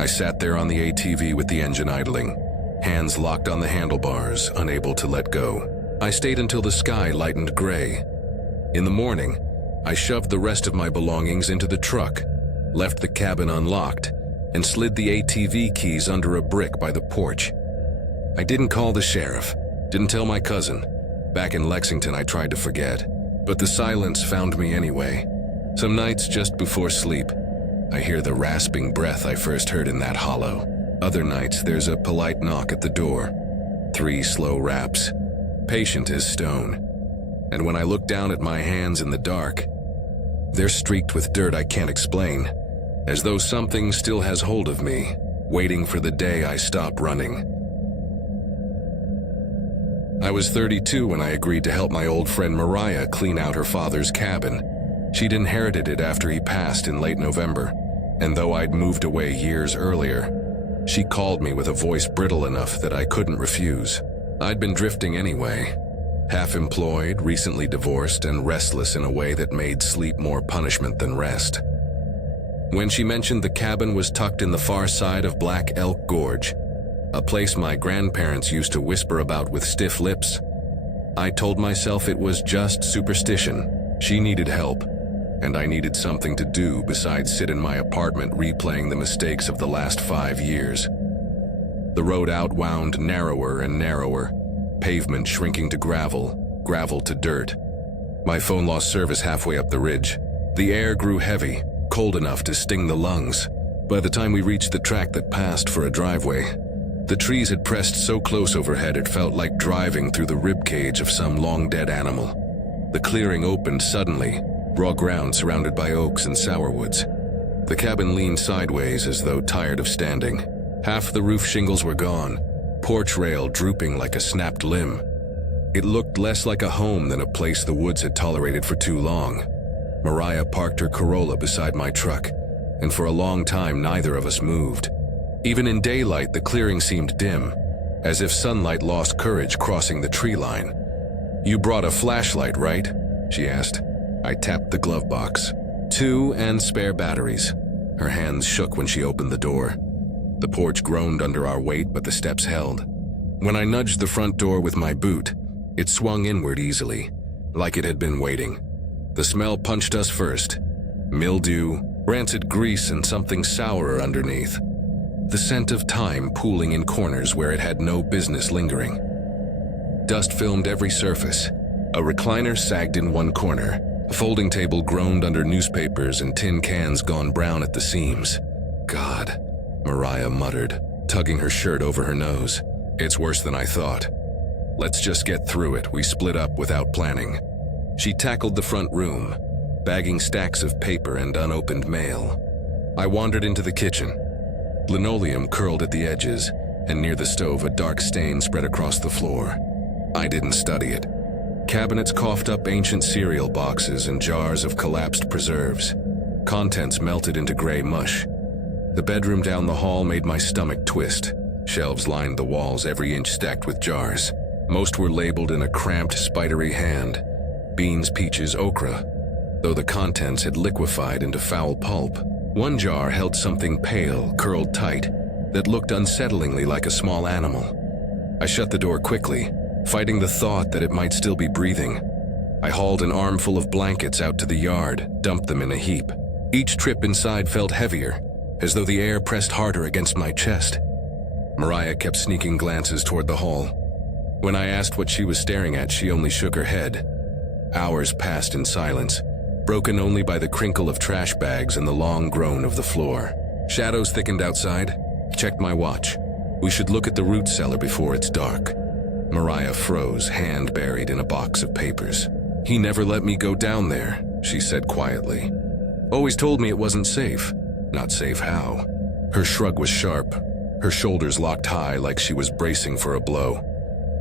I sat there on the ATV with the engine idling, hands locked on the handlebars, unable to let go. I stayed until the sky lightened gray. In the morning, I shoved the rest of my belongings into the truck, left the cabin unlocked, and slid the ATV keys under a brick by the porch. I didn't call the sheriff, didn't tell my cousin. Back in Lexington, I tried to forget, but the silence found me anyway. Some nights just before sleep, I hear the rasping breath I first heard in that hollow. Other nights, there's a polite knock at the door. 3 slow raps, patient as stone. And when I look down at my hands in the dark, they're streaked with dirt I can't explain, as though something still has hold of me, waiting for the day I stop running. I was 32 when I agreed to help my old friend Mariah clean out her father's cabin. She'd inherited it after he passed in late November, and though I'd moved away years earlier, she called me with a voice brittle enough that I couldn't refuse. I'd been drifting anyway, half-employed, recently divorced, and restless in a way that made sleep more punishment than rest. When she mentioned the cabin was tucked in the far side of Black Elk Gorge, a place my grandparents used to whisper about with stiff lips, I told myself it was just superstition. She needed help, and I needed something to do besides sit in my apartment replaying the mistakes of the last 5 years. The road outwound narrower and narrower, pavement shrinking to gravel, gravel to dirt. My phone lost service halfway up the ridge. The air grew heavy, cold enough to sting the lungs. By the time we reached the track that passed for a driveway, the trees had pressed so close overhead it felt like driving through the ribcage of some long-dead animal. The clearing opened suddenly, raw ground surrounded by oaks and sourwoods. The cabin leaned sideways as though tired of standing. Half the roof shingles were gone, porch rail drooping like a snapped limb. It looked less like a home than a place the woods had tolerated for too long. Mariah parked her Corolla beside my truck, and for a long time neither of us moved. Even in daylight, the clearing seemed dim, as if sunlight lost courage crossing the tree line. "You brought a flashlight, right?" she asked. I tapped the glove box. 2 and spare batteries. Her hands shook when she opened the door. The porch groaned under our weight, but the steps held. When I nudged the front door with my boot, it swung inward easily, like it had been waiting. The smell punched us first. Mildew, rancid grease, and something sourer underneath. The scent of time pooling in corners where it had no business lingering. Dust filmed every surface. A recliner sagged in one corner. A folding table groaned under newspapers and tin cans gone brown at the seams. "God," Mariah muttered, tugging her shirt over her nose. "It's worse than I thought. Let's just get through it." We split up without planning. She tackled the front room, bagging stacks of paper and unopened mail. I wandered into the kitchen. Linoleum curled at the edges, and near the stove a dark stain spread across the floor. I didn't study it. Cabinets coughed up ancient cereal boxes and jars of collapsed preserves. Contents melted into gray mush. The bedroom down the hall made my stomach twist. Shelves lined the walls, every inch stacked with jars. Most were labeled in a cramped, spidery hand. Beans, peaches, okra, though the contents had liquefied into foul pulp. One jar held something pale, curled tight, that looked unsettlingly like a small animal. I shut the door quickly, fighting the thought that it might still be breathing. I hauled an armful of blankets out to the yard, dumped them in a heap. Each trip inside felt heavier, as though the air pressed harder against my chest. Mariah kept sneaking glances toward the hall. When I asked what she was staring at, she only shook her head. Hours passed in silence, broken only by the crinkle of trash bags and the long groan of the floor. Shadows thickened outside. I checked my watch. We should look at the root cellar before it's dark. Mariah froze, hand buried in a box of papers. "He never let me go down there," she said quietly. "Always told me it wasn't safe." "Not safe how?" Her shrug was sharp, her shoulders locked high like she was bracing for a blow.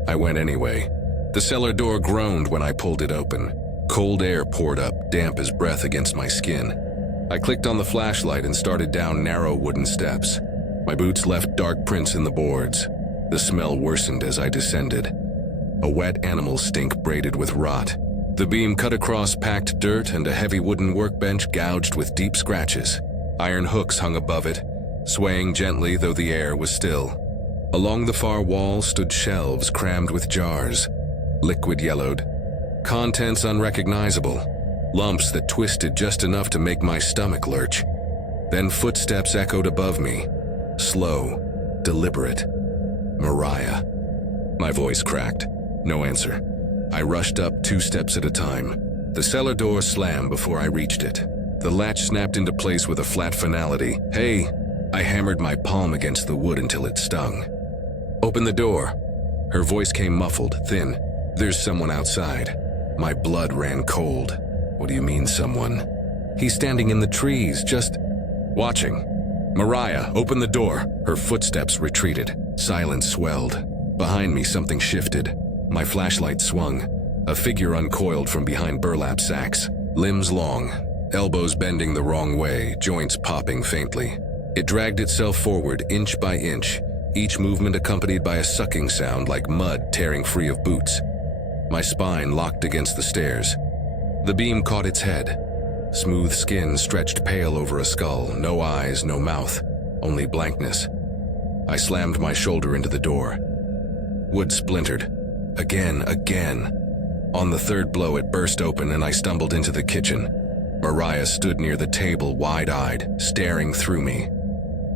I went anyway. The cellar door groaned when I pulled it open. Cold air poured up, damp as breath against my skin. I clicked on the flashlight and started down narrow wooden steps. My boots left dark prints in the boards. The smell worsened as I descended. A wet animal stink braided with rot. The beam cut across packed dirt and a heavy wooden workbench gouged with deep scratches. Iron hooks hung above it, swaying gently though the air was still. Along the far wall stood shelves crammed with jars, liquid yellowed, contents unrecognizable, lumps that twisted just enough to make my stomach lurch. Then footsteps echoed above me, slow, deliberate. Mariah. My voice cracked. No answer. I rushed up 2 steps at a time. The cellar door slammed before I reached it. The latch snapped into place with a flat finality. "Hey!" I hammered my palm against the wood until it stung. "Open the door." Her voice came muffled, thin. "There's someone outside." My blood ran cold. "What do you mean, someone?" "He's standing in the trees, just watching." "Mariah, open the door." Her footsteps retreated. Silence swelled. Behind me, something shifted. My flashlight swung. A figure uncoiled from behind burlap sacks, limbs long, elbows bending the wrong way, joints popping faintly. It dragged itself forward inch by inch, each movement accompanied by a sucking sound like mud tearing free of boots. My spine locked against the stairs. The beam caught its head. Smooth skin stretched pale over a skull, no eyes, no mouth, only blankness. I slammed my shoulder into the door. Wood splintered. Again. On the third blow, it burst open and I stumbled into the kitchen. Mariah stood near the table, wide-eyed, staring through me.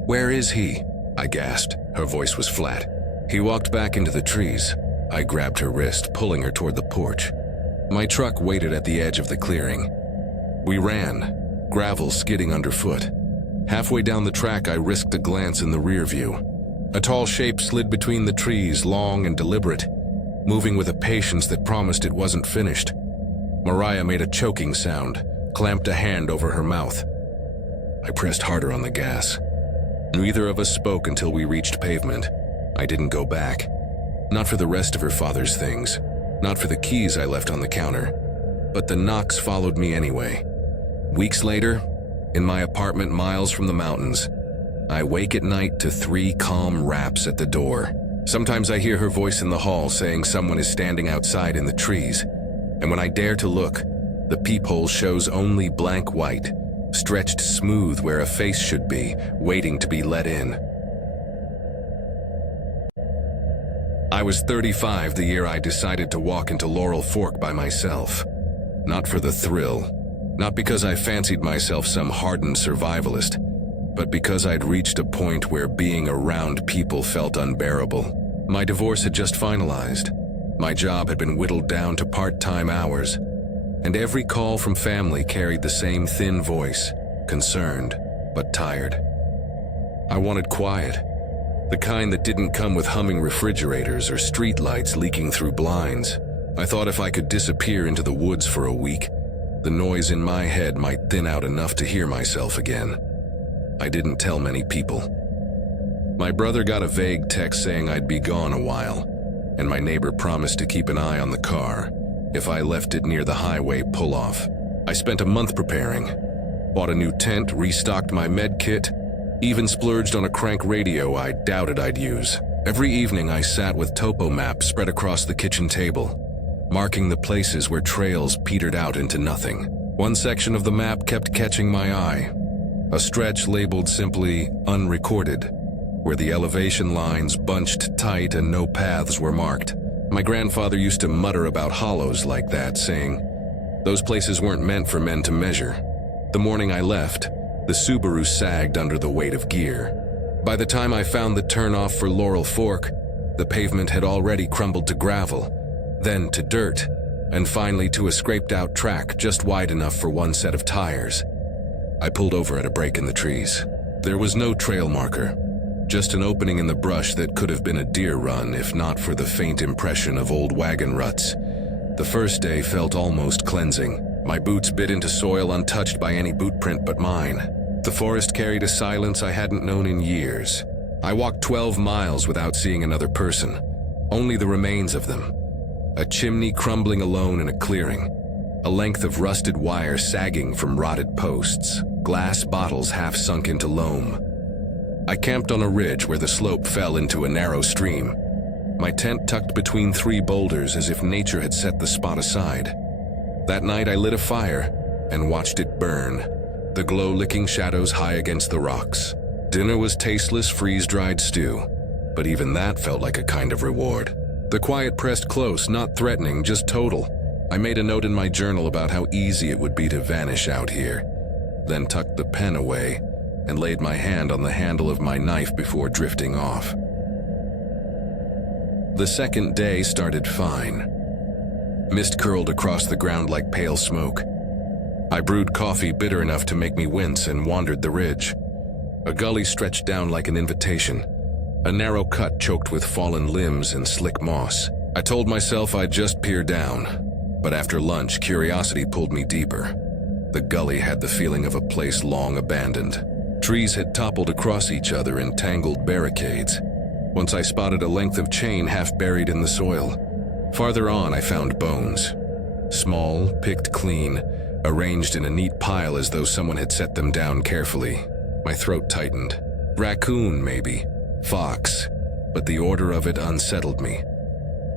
"Where is he?" I gasped. Her voice was flat. "He walked back into the trees." I grabbed her wrist, pulling her toward the porch. My truck waited at the edge of the clearing. We ran, gravel skidding underfoot. Halfway down the track, I risked a glance in the rear view. A tall shape slid between the trees, long and deliberate, moving with a patience that promised it wasn't finished. Mariah made a choking sound, clamped a hand over her mouth. I pressed harder on the gas. Neither of us spoke until we reached pavement. I didn't go back. Not for the rest of her father's things. Not for the keys I left on the counter. But the knocks followed me anyway. Weeks later, in my apartment miles from the mountains, I wake at night to 3 calm raps at the door. Sometimes I hear her voice in the hall saying someone is standing outside in the trees. And when I dare to look, the peephole shows only blank white, stretched smooth where a face should be, waiting to be let in. I was 35 the year I decided to walk into Laurel Fork by myself. Not for the thrill, not because I fancied myself some hardened survivalist, but because I'd reached a point where being around people felt unbearable. My divorce had just finalized. My job had been whittled down to part-time hours, and every call from family carried the same thin voice, concerned but tired. I wanted quiet, the kind that didn't come with humming refrigerators or streetlights leaking through blinds. I thought if I could disappear into the woods for a week, the noise in my head might thin out enough to hear myself again. I didn't tell many people. My brother got a vague text saying I'd be gone a while, and my neighbor promised to keep an eye on the car if I left it near the highway pull-off. I spent a month preparing, bought a new tent, restocked my med kit, even splurged on a crank radio I doubted I'd use. Every evening I sat with topo maps spread across the kitchen table, marking the places where trails petered out into nothing. One section of the map kept catching my eye, a stretch labeled simply unrecorded, where the elevation lines bunched tight and no paths were marked. My grandfather used to mutter about hollows like that, saying, "Those places weren't meant for men to measure." The morning I left, the Subaru sagged under the weight of gear. By the time I found the turnoff for Laurel Fork, the pavement had already crumbled to gravel, then to dirt, and finally to a scraped-out track just wide enough for one set of tires. I pulled over at a break in the trees. There was no trail marker, just an opening in the brush that could have been a deer run if not for the faint impression of old wagon ruts. The first day felt almost cleansing. My boots bit into soil untouched by any boot print but mine. The forest carried a silence I hadn't known in years. I walked 12 miles without seeing another person, only the remains of them. A chimney crumbling alone in a clearing, a length of rusted wire sagging from rotted posts, glass bottles half sunk into loam. I camped on a ridge where the slope fell into a narrow stream, my tent tucked between 3 boulders as if nature had set the spot aside. That night I lit a fire and watched it burn, the glow licking shadows high against the rocks. Dinner was tasteless, freeze-dried stew, but even that felt like a kind of reward. The quiet pressed close, not threatening, just total. I made a note in my journal about how easy it would be to vanish out here, then tucked the pen away and laid my hand on the handle of my knife before drifting off. The second day started fine. Mist curled across the ground like pale smoke. I brewed coffee bitter enough to make me wince and wandered the ridge. A gully stretched down like an invitation, a narrow cut choked with fallen limbs and slick moss. I told myself I'd just peer down, but after lunch, curiosity pulled me deeper. The gully had the feeling of a place long abandoned. Trees had toppled across each other in tangled barricades. Once I spotted a length of chain half buried in the soil. Farther on, I found bones. Small, picked clean, arranged in a neat pile as though someone had set them down carefully. My throat tightened. Raccoon, maybe. Fox. But the order of it unsettled me.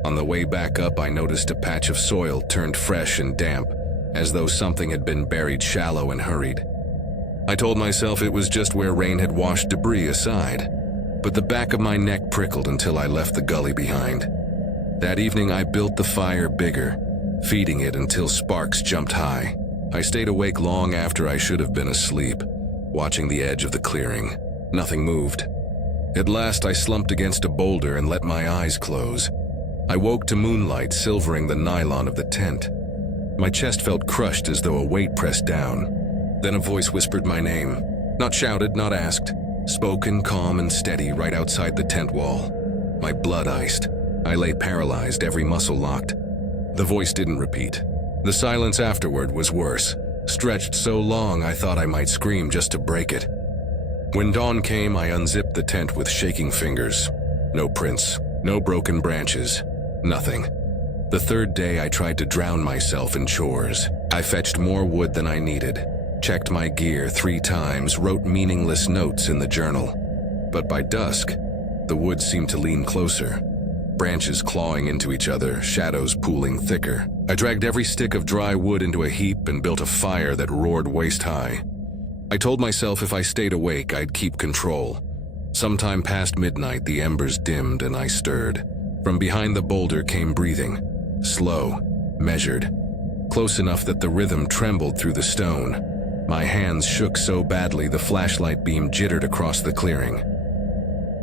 On the way back up, I noticed a patch of soil turned fresh and damp, as though something had been buried shallow and hurried. I told myself it was just where rain had washed debris aside, but the back of my neck prickled until I left the gully behind. That evening, I built the fire bigger, feeding it until sparks jumped high. I stayed awake long after I should have been asleep, watching the edge of the clearing. Nothing moved. At last, I slumped against a boulder and let my eyes close. I woke to moonlight silvering the nylon of the tent. My chest felt crushed as though a weight pressed down. Then a voice whispered my name. Not shouted, not asked. Spoken, calm and steady right outside the tent wall. My blood iced. I lay paralyzed, every muscle locked. The voice didn't repeat. The silence afterward was worse, stretched so long I thought I might scream just to break it. When dawn came, I unzipped the tent with shaking fingers. No prints, no broken branches, nothing. The third day, I tried to drown myself in chores. I fetched more wood than I needed, checked my gear 3 times, wrote meaningless notes in the journal. But by dusk, the woods seemed to lean closer, branches clawing into each other, shadows pooling thicker. I dragged every stick of dry wood into a heap and built a fire that roared waist-high. I told myself if I stayed awake, I'd keep control. Sometime past midnight, the embers dimmed and I stirred. From behind the boulder came breathing, slow, measured, close enough that the rhythm trembled through the stone. My hands shook so badly the flashlight beam jittered across the clearing.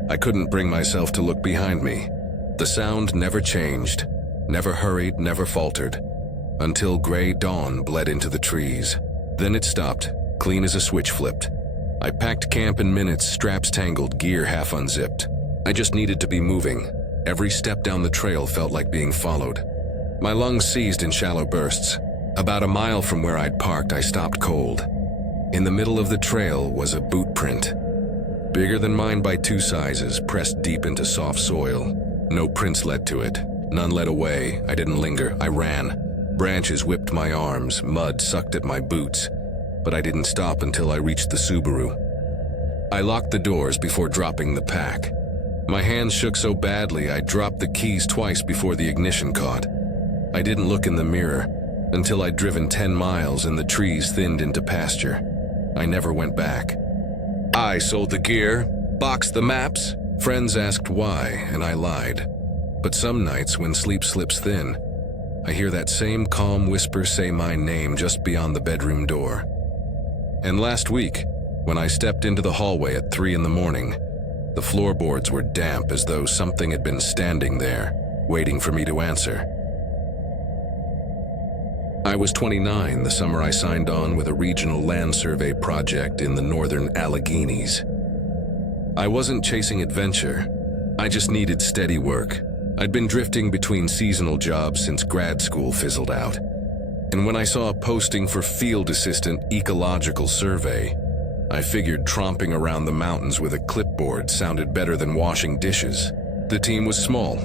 I couldn't bring myself to look behind me. The sound never changed, never hurried, never faltered, until gray dawn bled into the trees. Then it stopped, clean as a switch flipped. I packed camp in minutes, straps tangled, gear half unzipped. I just needed to be moving. Every step down the trail felt like being followed. My lungs seized in shallow bursts. About a mile from where I'd parked, I stopped cold. In the middle of the trail was a boot print. Bigger than mine by 2 sizes, pressed deep into soft soil. No prints led to it. None led away. I didn't linger. I ran. Branches whipped my arms. Mud sucked at my boots. But I didn't stop until I reached the Subaru. I locked the doors before dropping the pack. My hands shook so badly I dropped the keys twice before the ignition caught. I didn't look in the mirror until I'd driven 10 miles and the trees thinned into pasture. I never went back. I sold the gear, boxed the maps. Friends asked why, and I lied. But some nights when sleep slips thin, I hear that same calm whisper say my name just beyond the bedroom door. And last week, when I stepped into the hallway at 3 in the morning, the floorboards were damp as though something had been standing there, waiting for me to answer. I was 29 the summer I signed on with a regional land survey project in the northern Alleghenies. I wasn't chasing adventure. I just needed steady work. I'd been drifting between seasonal jobs since grad school fizzled out. And when I saw a posting for field assistant ecological survey, I figured tromping around the mountains with a clipboard sounded better than washing dishes. The team was small.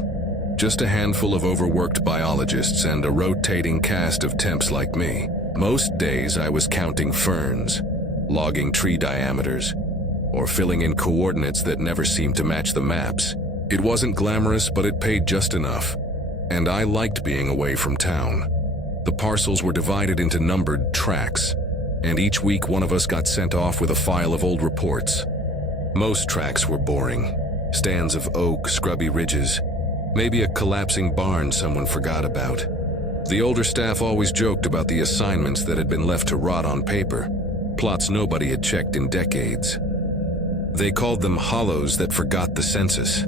Just a handful of overworked biologists and a rotating cast of temps like me. Most days I was counting ferns, logging tree diameters, or filling in coordinates that never seemed to match the maps. It wasn't glamorous, but it paid just enough, and I liked being away from town. The parcels were divided into numbered tracts, and each week one of us got sent off with a file of old reports. Most tracts were boring. Stands of oak, scrubby ridges, maybe a collapsing barn someone forgot about. The older staff always joked about the assignments that had been left to rot on paper, plots nobody had checked in decades. They called them hollows that forgot the census.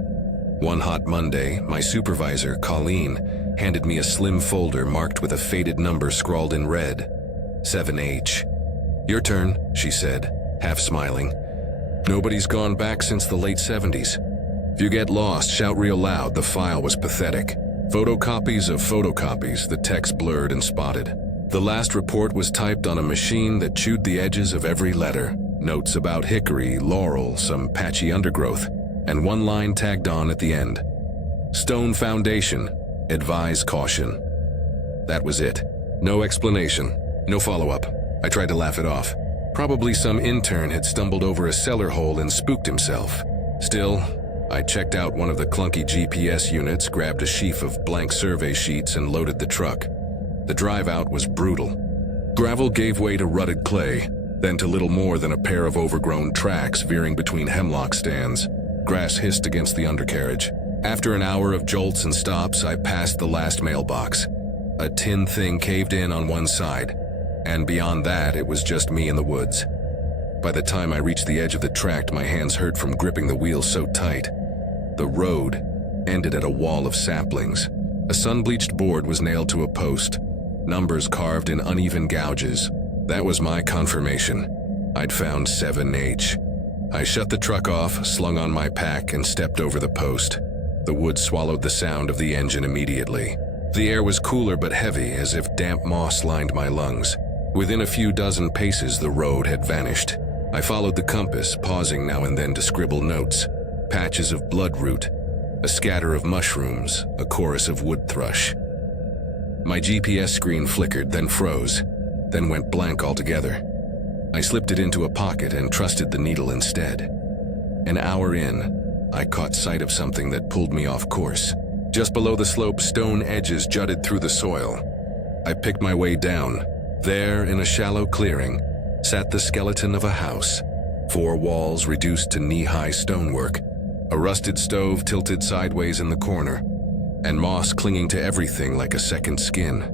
One hot Monday, my supervisor, Colleen, handed me a slim folder marked with a faded number scrawled in red, 7H. "Your turn," she said, half smiling. "Nobody's gone back since the late 70s. If you get lost, shout real loud." The file was pathetic. Photocopies of photocopies, the text blurred and spotted. The last report was typed on a machine that chewed the edges of every letter. Notes about hickory, laurel, some patchy undergrowth, and one line tagged on at the end. "Stone foundation. Advise caution." That was it. No explanation. No follow-up. I tried to laugh it off. Probably some intern had stumbled over a cellar hole and spooked himself. Still, I checked out one of the clunky GPS units, grabbed a sheaf of blank survey sheets, and loaded the truck. The drive out was brutal. Gravel gave way to rutted clay, then to little more than a pair of overgrown tracks veering between hemlock stands. Grass hissed against the undercarriage. After an hour of jolts and stops, I passed the last mailbox. A tin thing caved in on one side, and beyond that, it was just me in the woods. By the time I reached the edge of the tract, my hands hurt from gripping the wheel so tight. The road ended at a wall of saplings. A sun-bleached board was nailed to a post, numbers carved in uneven gouges. That was my confirmation. I'd found 7H. I shut the truck off, slung on my pack, and stepped over the post. The wood swallowed the sound of the engine immediately. The air was cooler but heavy, as if damp moss lined my lungs. Within a few dozen paces, the road had vanished. I followed the compass, pausing now and then to scribble notes. Patches of bloodroot, a scatter of mushrooms, a chorus of wood thrush. My GPS screen flickered, then froze, then went blank altogether. I slipped it into a pocket and trusted the needle instead. An hour in, I caught sight of something that pulled me off course. Just below the slope, stone edges jutted through the soil. I picked my way down. There, in a shallow clearing, sat the skeleton of a house. 4 walls reduced to knee-high stonework, a rusted stove tilted sideways in the corner, and moss clinging to everything like a second skin.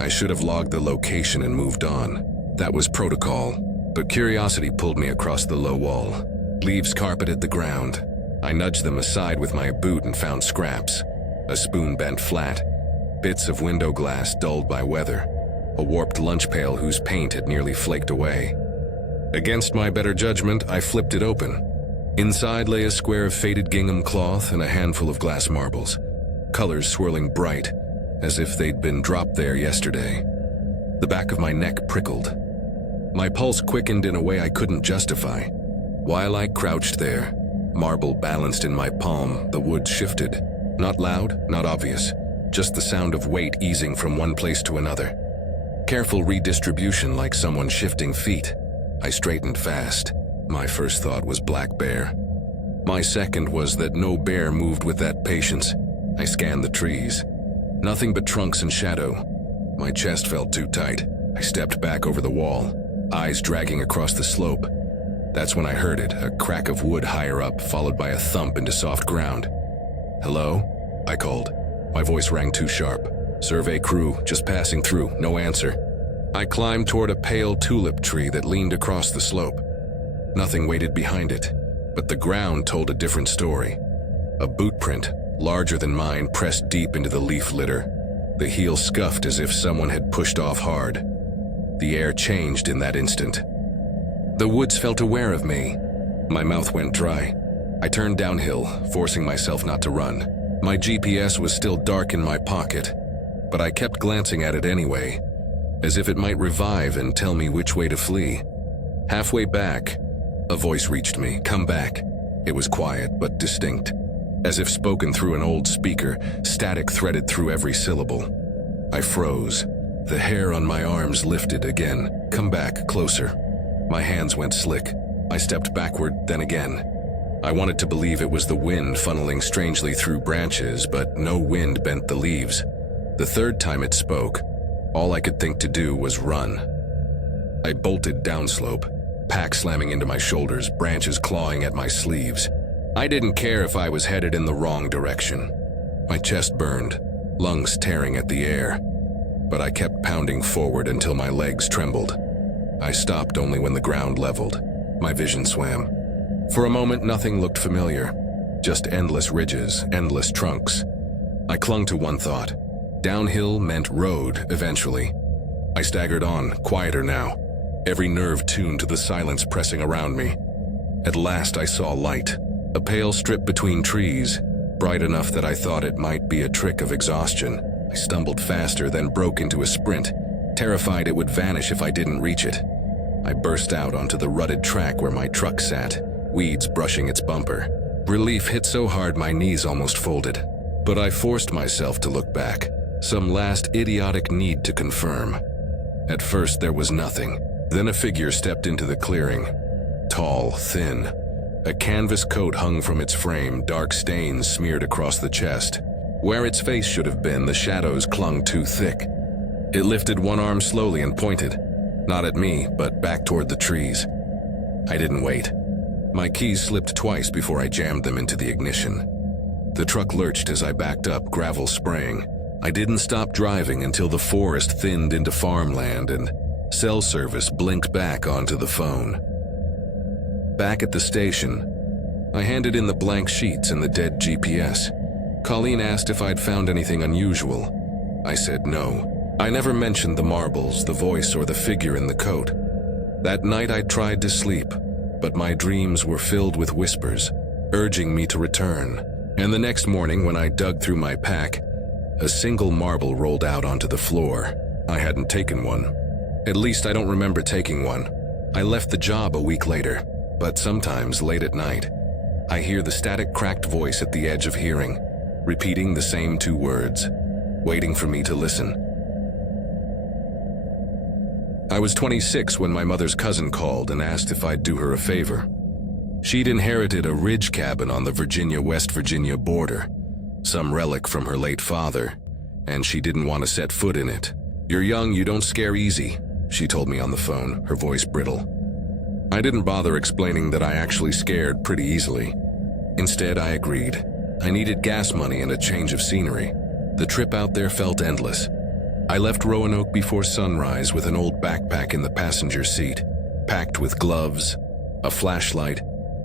I should have logged the location and moved on. That was protocol, but curiosity pulled me across the low wall. Leaves carpeted the ground. I nudged them aside with my boot and found scraps. A spoon bent flat, bits of window glass dulled by weather, a warped lunch pail whose paint had nearly flaked away. Against my better judgment, I flipped it open. Inside lay a square of faded gingham cloth and a handful of glass marbles, colors swirling bright, as if they'd been dropped there yesterday. The back of my neck prickled. My pulse quickened in a way I couldn't justify. While I crouched there, marble balanced in my palm, the wood shifted. Not loud, not obvious, just the sound of weight easing from one place to another. Careful redistribution like someone shifting feet. I straightened fast. My first thought was black bear. My second was that no bear moved with that patience. I scanned the trees. Nothing but trunks and shadow. My chest felt too tight. I stepped back over the wall, eyes dragging across the slope. That's when I heard it, a crack of wood higher up, followed by a thump into soft ground. "Hello?" I called. My voice rang too sharp. "Survey crew, just passing through, no answer." I climbed toward a pale tulip tree that leaned across the slope. Nothing waited behind it, but the ground told a different story. A boot print, larger than mine, pressed deep into the leaf litter. The heel scuffed as if someone had pushed off hard. The air changed in that instant. The woods felt aware of me. My mouth went dry. I turned downhill, forcing myself not to run. My GPS was still dark in my pocket, but I kept glancing at it anyway, as if it might revive and tell me which way to flee. Halfway back, a voice reached me. "Come back." It was quiet but distinct, as if spoken through an old speaker, static threaded through every syllable. I froze. The hair on my arms lifted again. "Come back, closer." My hands went slick. I stepped backward, then again. I wanted to believe it was the wind funneling strangely through branches, but no wind bent the leaves. The third time it spoke, all I could think to do was run. I bolted downslope, pack slamming into my shoulders, branches clawing at my sleeves. I didn't care if I was headed in the wrong direction. My chest burned, lungs tearing at the air, but I kept pounding forward until my legs trembled. I stopped only when the ground leveled. My vision swam. For a moment, nothing looked familiar. Just endless ridges, endless trunks. I clung to one thought. Downhill meant road, eventually. I staggered on, quieter now, every nerve tuned to the silence pressing around me. At last I saw light, a pale strip between trees, bright enough that I thought it might be a trick of exhaustion. I stumbled faster, then broke into a sprint, terrified it would vanish if I didn't reach it. I burst out onto the rutted track where my truck sat, weeds brushing its bumper. Relief hit so hard my knees almost folded, but I forced myself to look back, some last idiotic need to confirm. At first there was nothing, then a figure stepped into the clearing. Tall, thin. A canvas coat hung from its frame, dark stains smeared across the chest. Where its face should have been, the shadows clung too thick. It lifted one arm slowly and pointed, not at me, but back toward the trees. I didn't wait. My keys slipped twice before I jammed them into the ignition. The truck lurched as I backed up, gravel spraying. I didn't stop driving until the forest thinned into farmland and cell service blinked back onto the phone. Back at the station, I handed in the blank sheets and the dead GPS. Colleen asked if I'd found anything unusual. I said no. I never mentioned the marbles, the voice, or the figure in the coat. That night I tried to sleep, but my dreams were filled with whispers, urging me to return. And the next morning, when I dug through my pack, a single marble rolled out onto the floor. I hadn't taken one. At least I don't remember taking one. I left the job a week later, but sometimes late at night, I hear the static cracked voice at the edge of hearing, repeating the same two words, waiting for me to listen. I was 26 when my mother's cousin called and asked if I'd do her a favor. She'd inherited a ridge cabin on the Virginia-West Virginia border, some relic from her late father, and she didn't want to set foot in it. "You're young, you don't scare easy," she told me on the phone, her voice brittle. I didn't bother explaining that I actually scared pretty easily. Instead, I agreed. I needed gas money and a change of scenery. The trip out there felt endless. I left Roanoke before sunrise with an old backpack in the passenger seat, packed with gloves, a flashlight,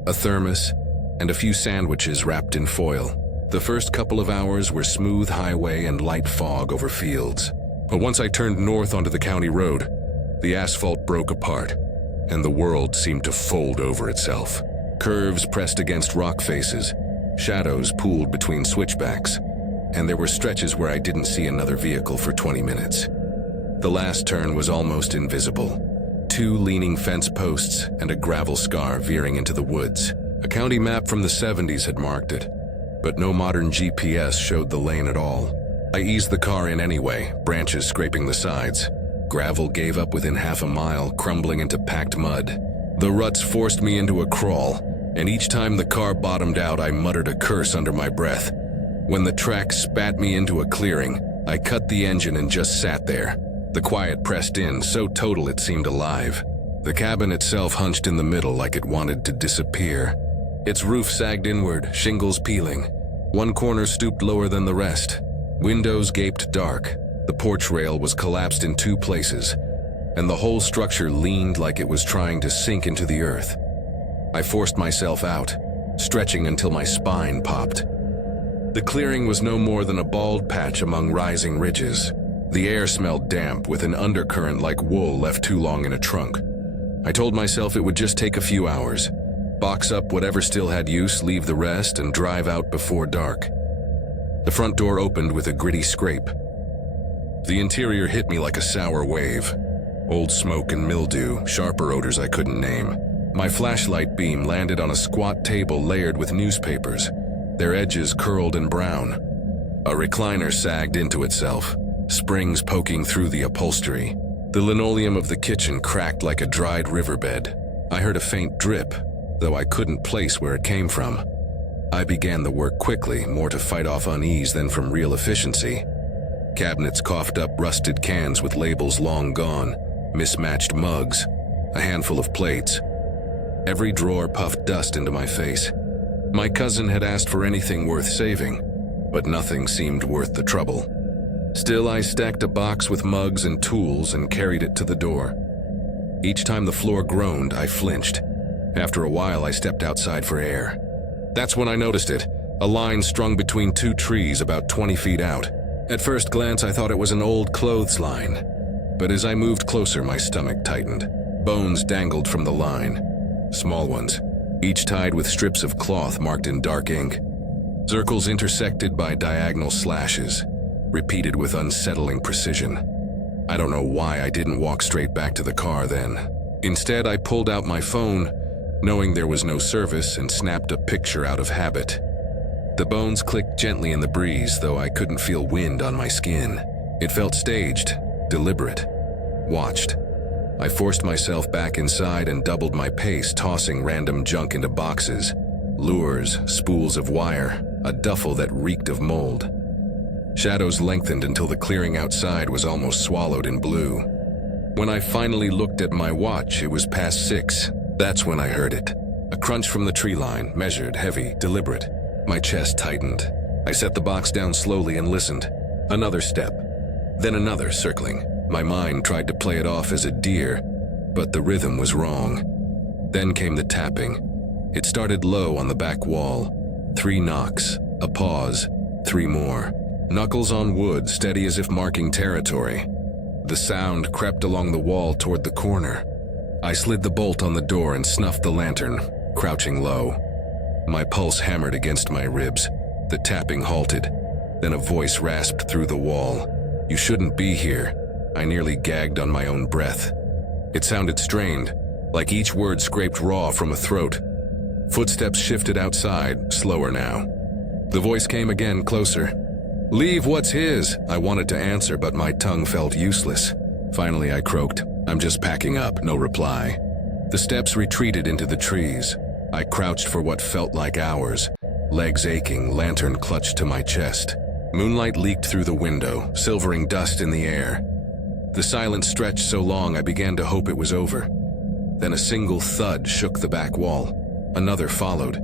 a thermos, and a few sandwiches wrapped in foil. The first couple of hours were smooth highway and light fog over fields. But once I turned north onto the county road, the asphalt broke apart, and the world seemed to fold over itself. Curves pressed against rock faces, shadows pooled between switchbacks. and there were stretches where I didn't see another vehicle for 20 minutes. The last turn was almost invisible. 2 leaning fence posts and a gravel scar veering into the woods. A county map from the 70s had marked it, but no modern GPS showed the lane at all. I eased the car in anyway, branches scraping the sides. Gravel gave up within half a mile, crumbling into packed mud. The ruts forced me into a crawl, and each time the car bottomed out, I muttered a curse under my breath. When the track spat me into a clearing, I cut the engine and just sat there. The quiet pressed in, so total it seemed alive. The cabin itself hunched in the middle like it wanted to disappear. Its roof sagged inward, shingles peeling. One corner stooped lower than the rest. Windows gaped dark. The porch rail was collapsed in 2 places, and the whole structure leaned like it was trying to sink into the earth. I forced myself out, stretching until my spine popped. The clearing was no more than a bald patch among rising ridges. The air smelled damp, with an undercurrent like wool left too long in a trunk. I told myself it would just take a few hours. Box up whatever still had use, leave the rest, and drive out before dark. The front door opened with a gritty scrape. The interior hit me like a sour wave. Old smoke and mildew, sharper odors I couldn't name. My flashlight beam landed on a squat table layered with newspapers, their edges curled and brown. A recliner sagged into itself, springs poking through the upholstery. The linoleum of the kitchen cracked like a dried riverbed. I heard a faint drip, though I couldn't place where it came from. I began the work quickly, more to fight off unease than from real efficiency. Cabinets coughed up rusted cans with labels long gone, mismatched mugs, a handful of plates. Every drawer puffed dust into my face. My cousin had asked for anything worth saving, but nothing seemed worth the trouble. Still, I stacked a box with mugs and tools and carried it to the door. Each time the floor groaned, I flinched. After a while, I stepped outside for air. That's when I noticed it, a line strung between 2 trees about 20 feet out. At first glance, I thought it was an old clothesline, but as I moved closer, my stomach tightened. Bones dangled from the line, small ones, each tied with strips of cloth marked in dark ink. Circles intersected by diagonal slashes, repeated with unsettling precision. I don't know why I didn't walk straight back to the car then. Instead, I pulled out my phone, knowing there was no service, and snapped a picture out of habit. The bones clicked gently in the breeze, though I couldn't feel wind on my skin. It felt staged, deliberate, watched. I forced myself back inside and doubled my pace, tossing random junk into boxes. Lures, spools of wire, a duffel that reeked of mold. Shadows lengthened until the clearing outside was almost swallowed in blue. When I finally looked at my watch, it was past 6. That's when I heard it. A crunch from the tree line, measured, heavy, deliberate. My chest tightened. I set the box down slowly and listened. Another step, then another circling. My mind tried to play it off as a deer, but the rhythm was wrong. Then came the tapping. It started low on the back wall. 3 knocks, a pause, 3 more. Knuckles on wood, steady as if marking territory. The sound crept along the wall toward the corner. I slid the bolt on the door and snuffed the lantern, crouching low. My pulse hammered against my ribs. The tapping halted. Then a voice rasped through the wall. "You shouldn't be here." I nearly gagged on my own breath. It sounded strained, like each word scraped raw from a throat. Footsteps shifted outside, slower now. The voice came again, closer. "Leave what's his." I wanted to answer, but my tongue felt useless. Finally, I croaked, "I'm just packing up." No reply. The steps retreated into the trees. I crouched for what felt like hours, legs aching, lantern clutched to my chest. Moonlight leaked through the window, silvering dust in the air. The silence stretched so long I began to hope it was over. Then a single thud shook the back wall. Another followed.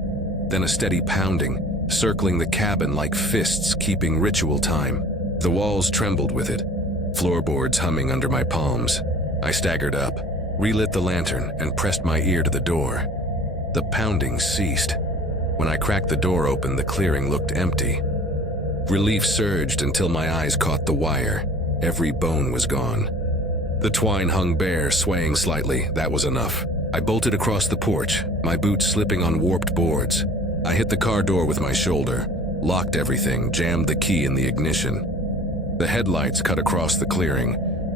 Then a steady pounding, circling the cabin like fists keeping ritual time. The walls trembled with it, floorboards humming under my palms. I staggered up, relit the lantern, and pressed my ear to the door. The pounding ceased. When I cracked the door open, the clearing looked empty. Relief surged until my eyes caught the wire. Every bone was gone. The twine hung bare, swaying slightly. That was enough. I bolted across the porch, my boots slipping on warped boards. I hit the car door with my shoulder, locked everything, jammed the key in the ignition. The headlights cut across the clearing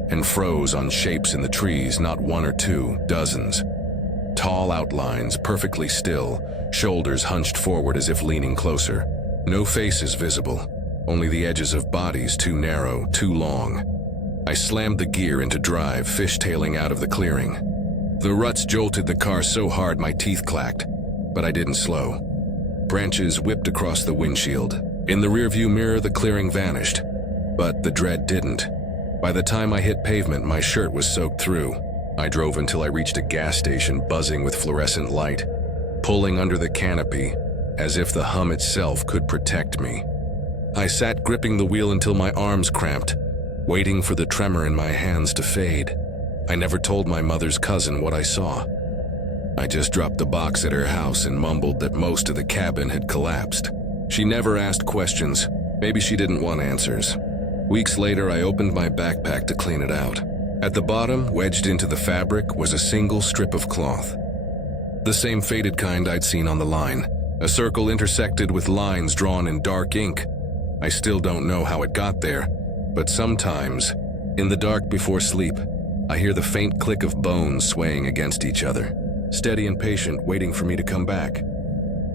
and froze on shapes in the trees, not one or two, dozens. Tall outlines, perfectly still, shoulders hunched forward as if leaning closer. No faces visible, only the edges of bodies too narrow, too long. I slammed the gear into drive, fishtailing out of the clearing. The ruts jolted the car so hard my teeth clacked, but I didn't slow. Branches whipped across the windshield. In the rearview mirror, the clearing vanished, but the dread didn't. By the time I hit pavement, my shirt was soaked through. I drove until I reached a gas station buzzing with fluorescent light, pulling under the canopy as if the hum itself could protect me. I sat gripping the wheel until my arms cramped, waiting for the tremor in my hands to fade. I never told my mother's cousin what I saw. I just dropped the box at her house and mumbled that most of the cabin had collapsed. She never asked questions. Maybe she didn't want answers. Weeks later, I opened my backpack to clean it out. At the bottom, wedged into the fabric, was a single strip of cloth. The same faded kind I'd seen on the line. A circle intersected with lines drawn in dark ink. I still don't know how it got there, but sometimes, in the dark before sleep, I hear the faint click of bones swaying against each other, steady and patient, waiting for me to come back.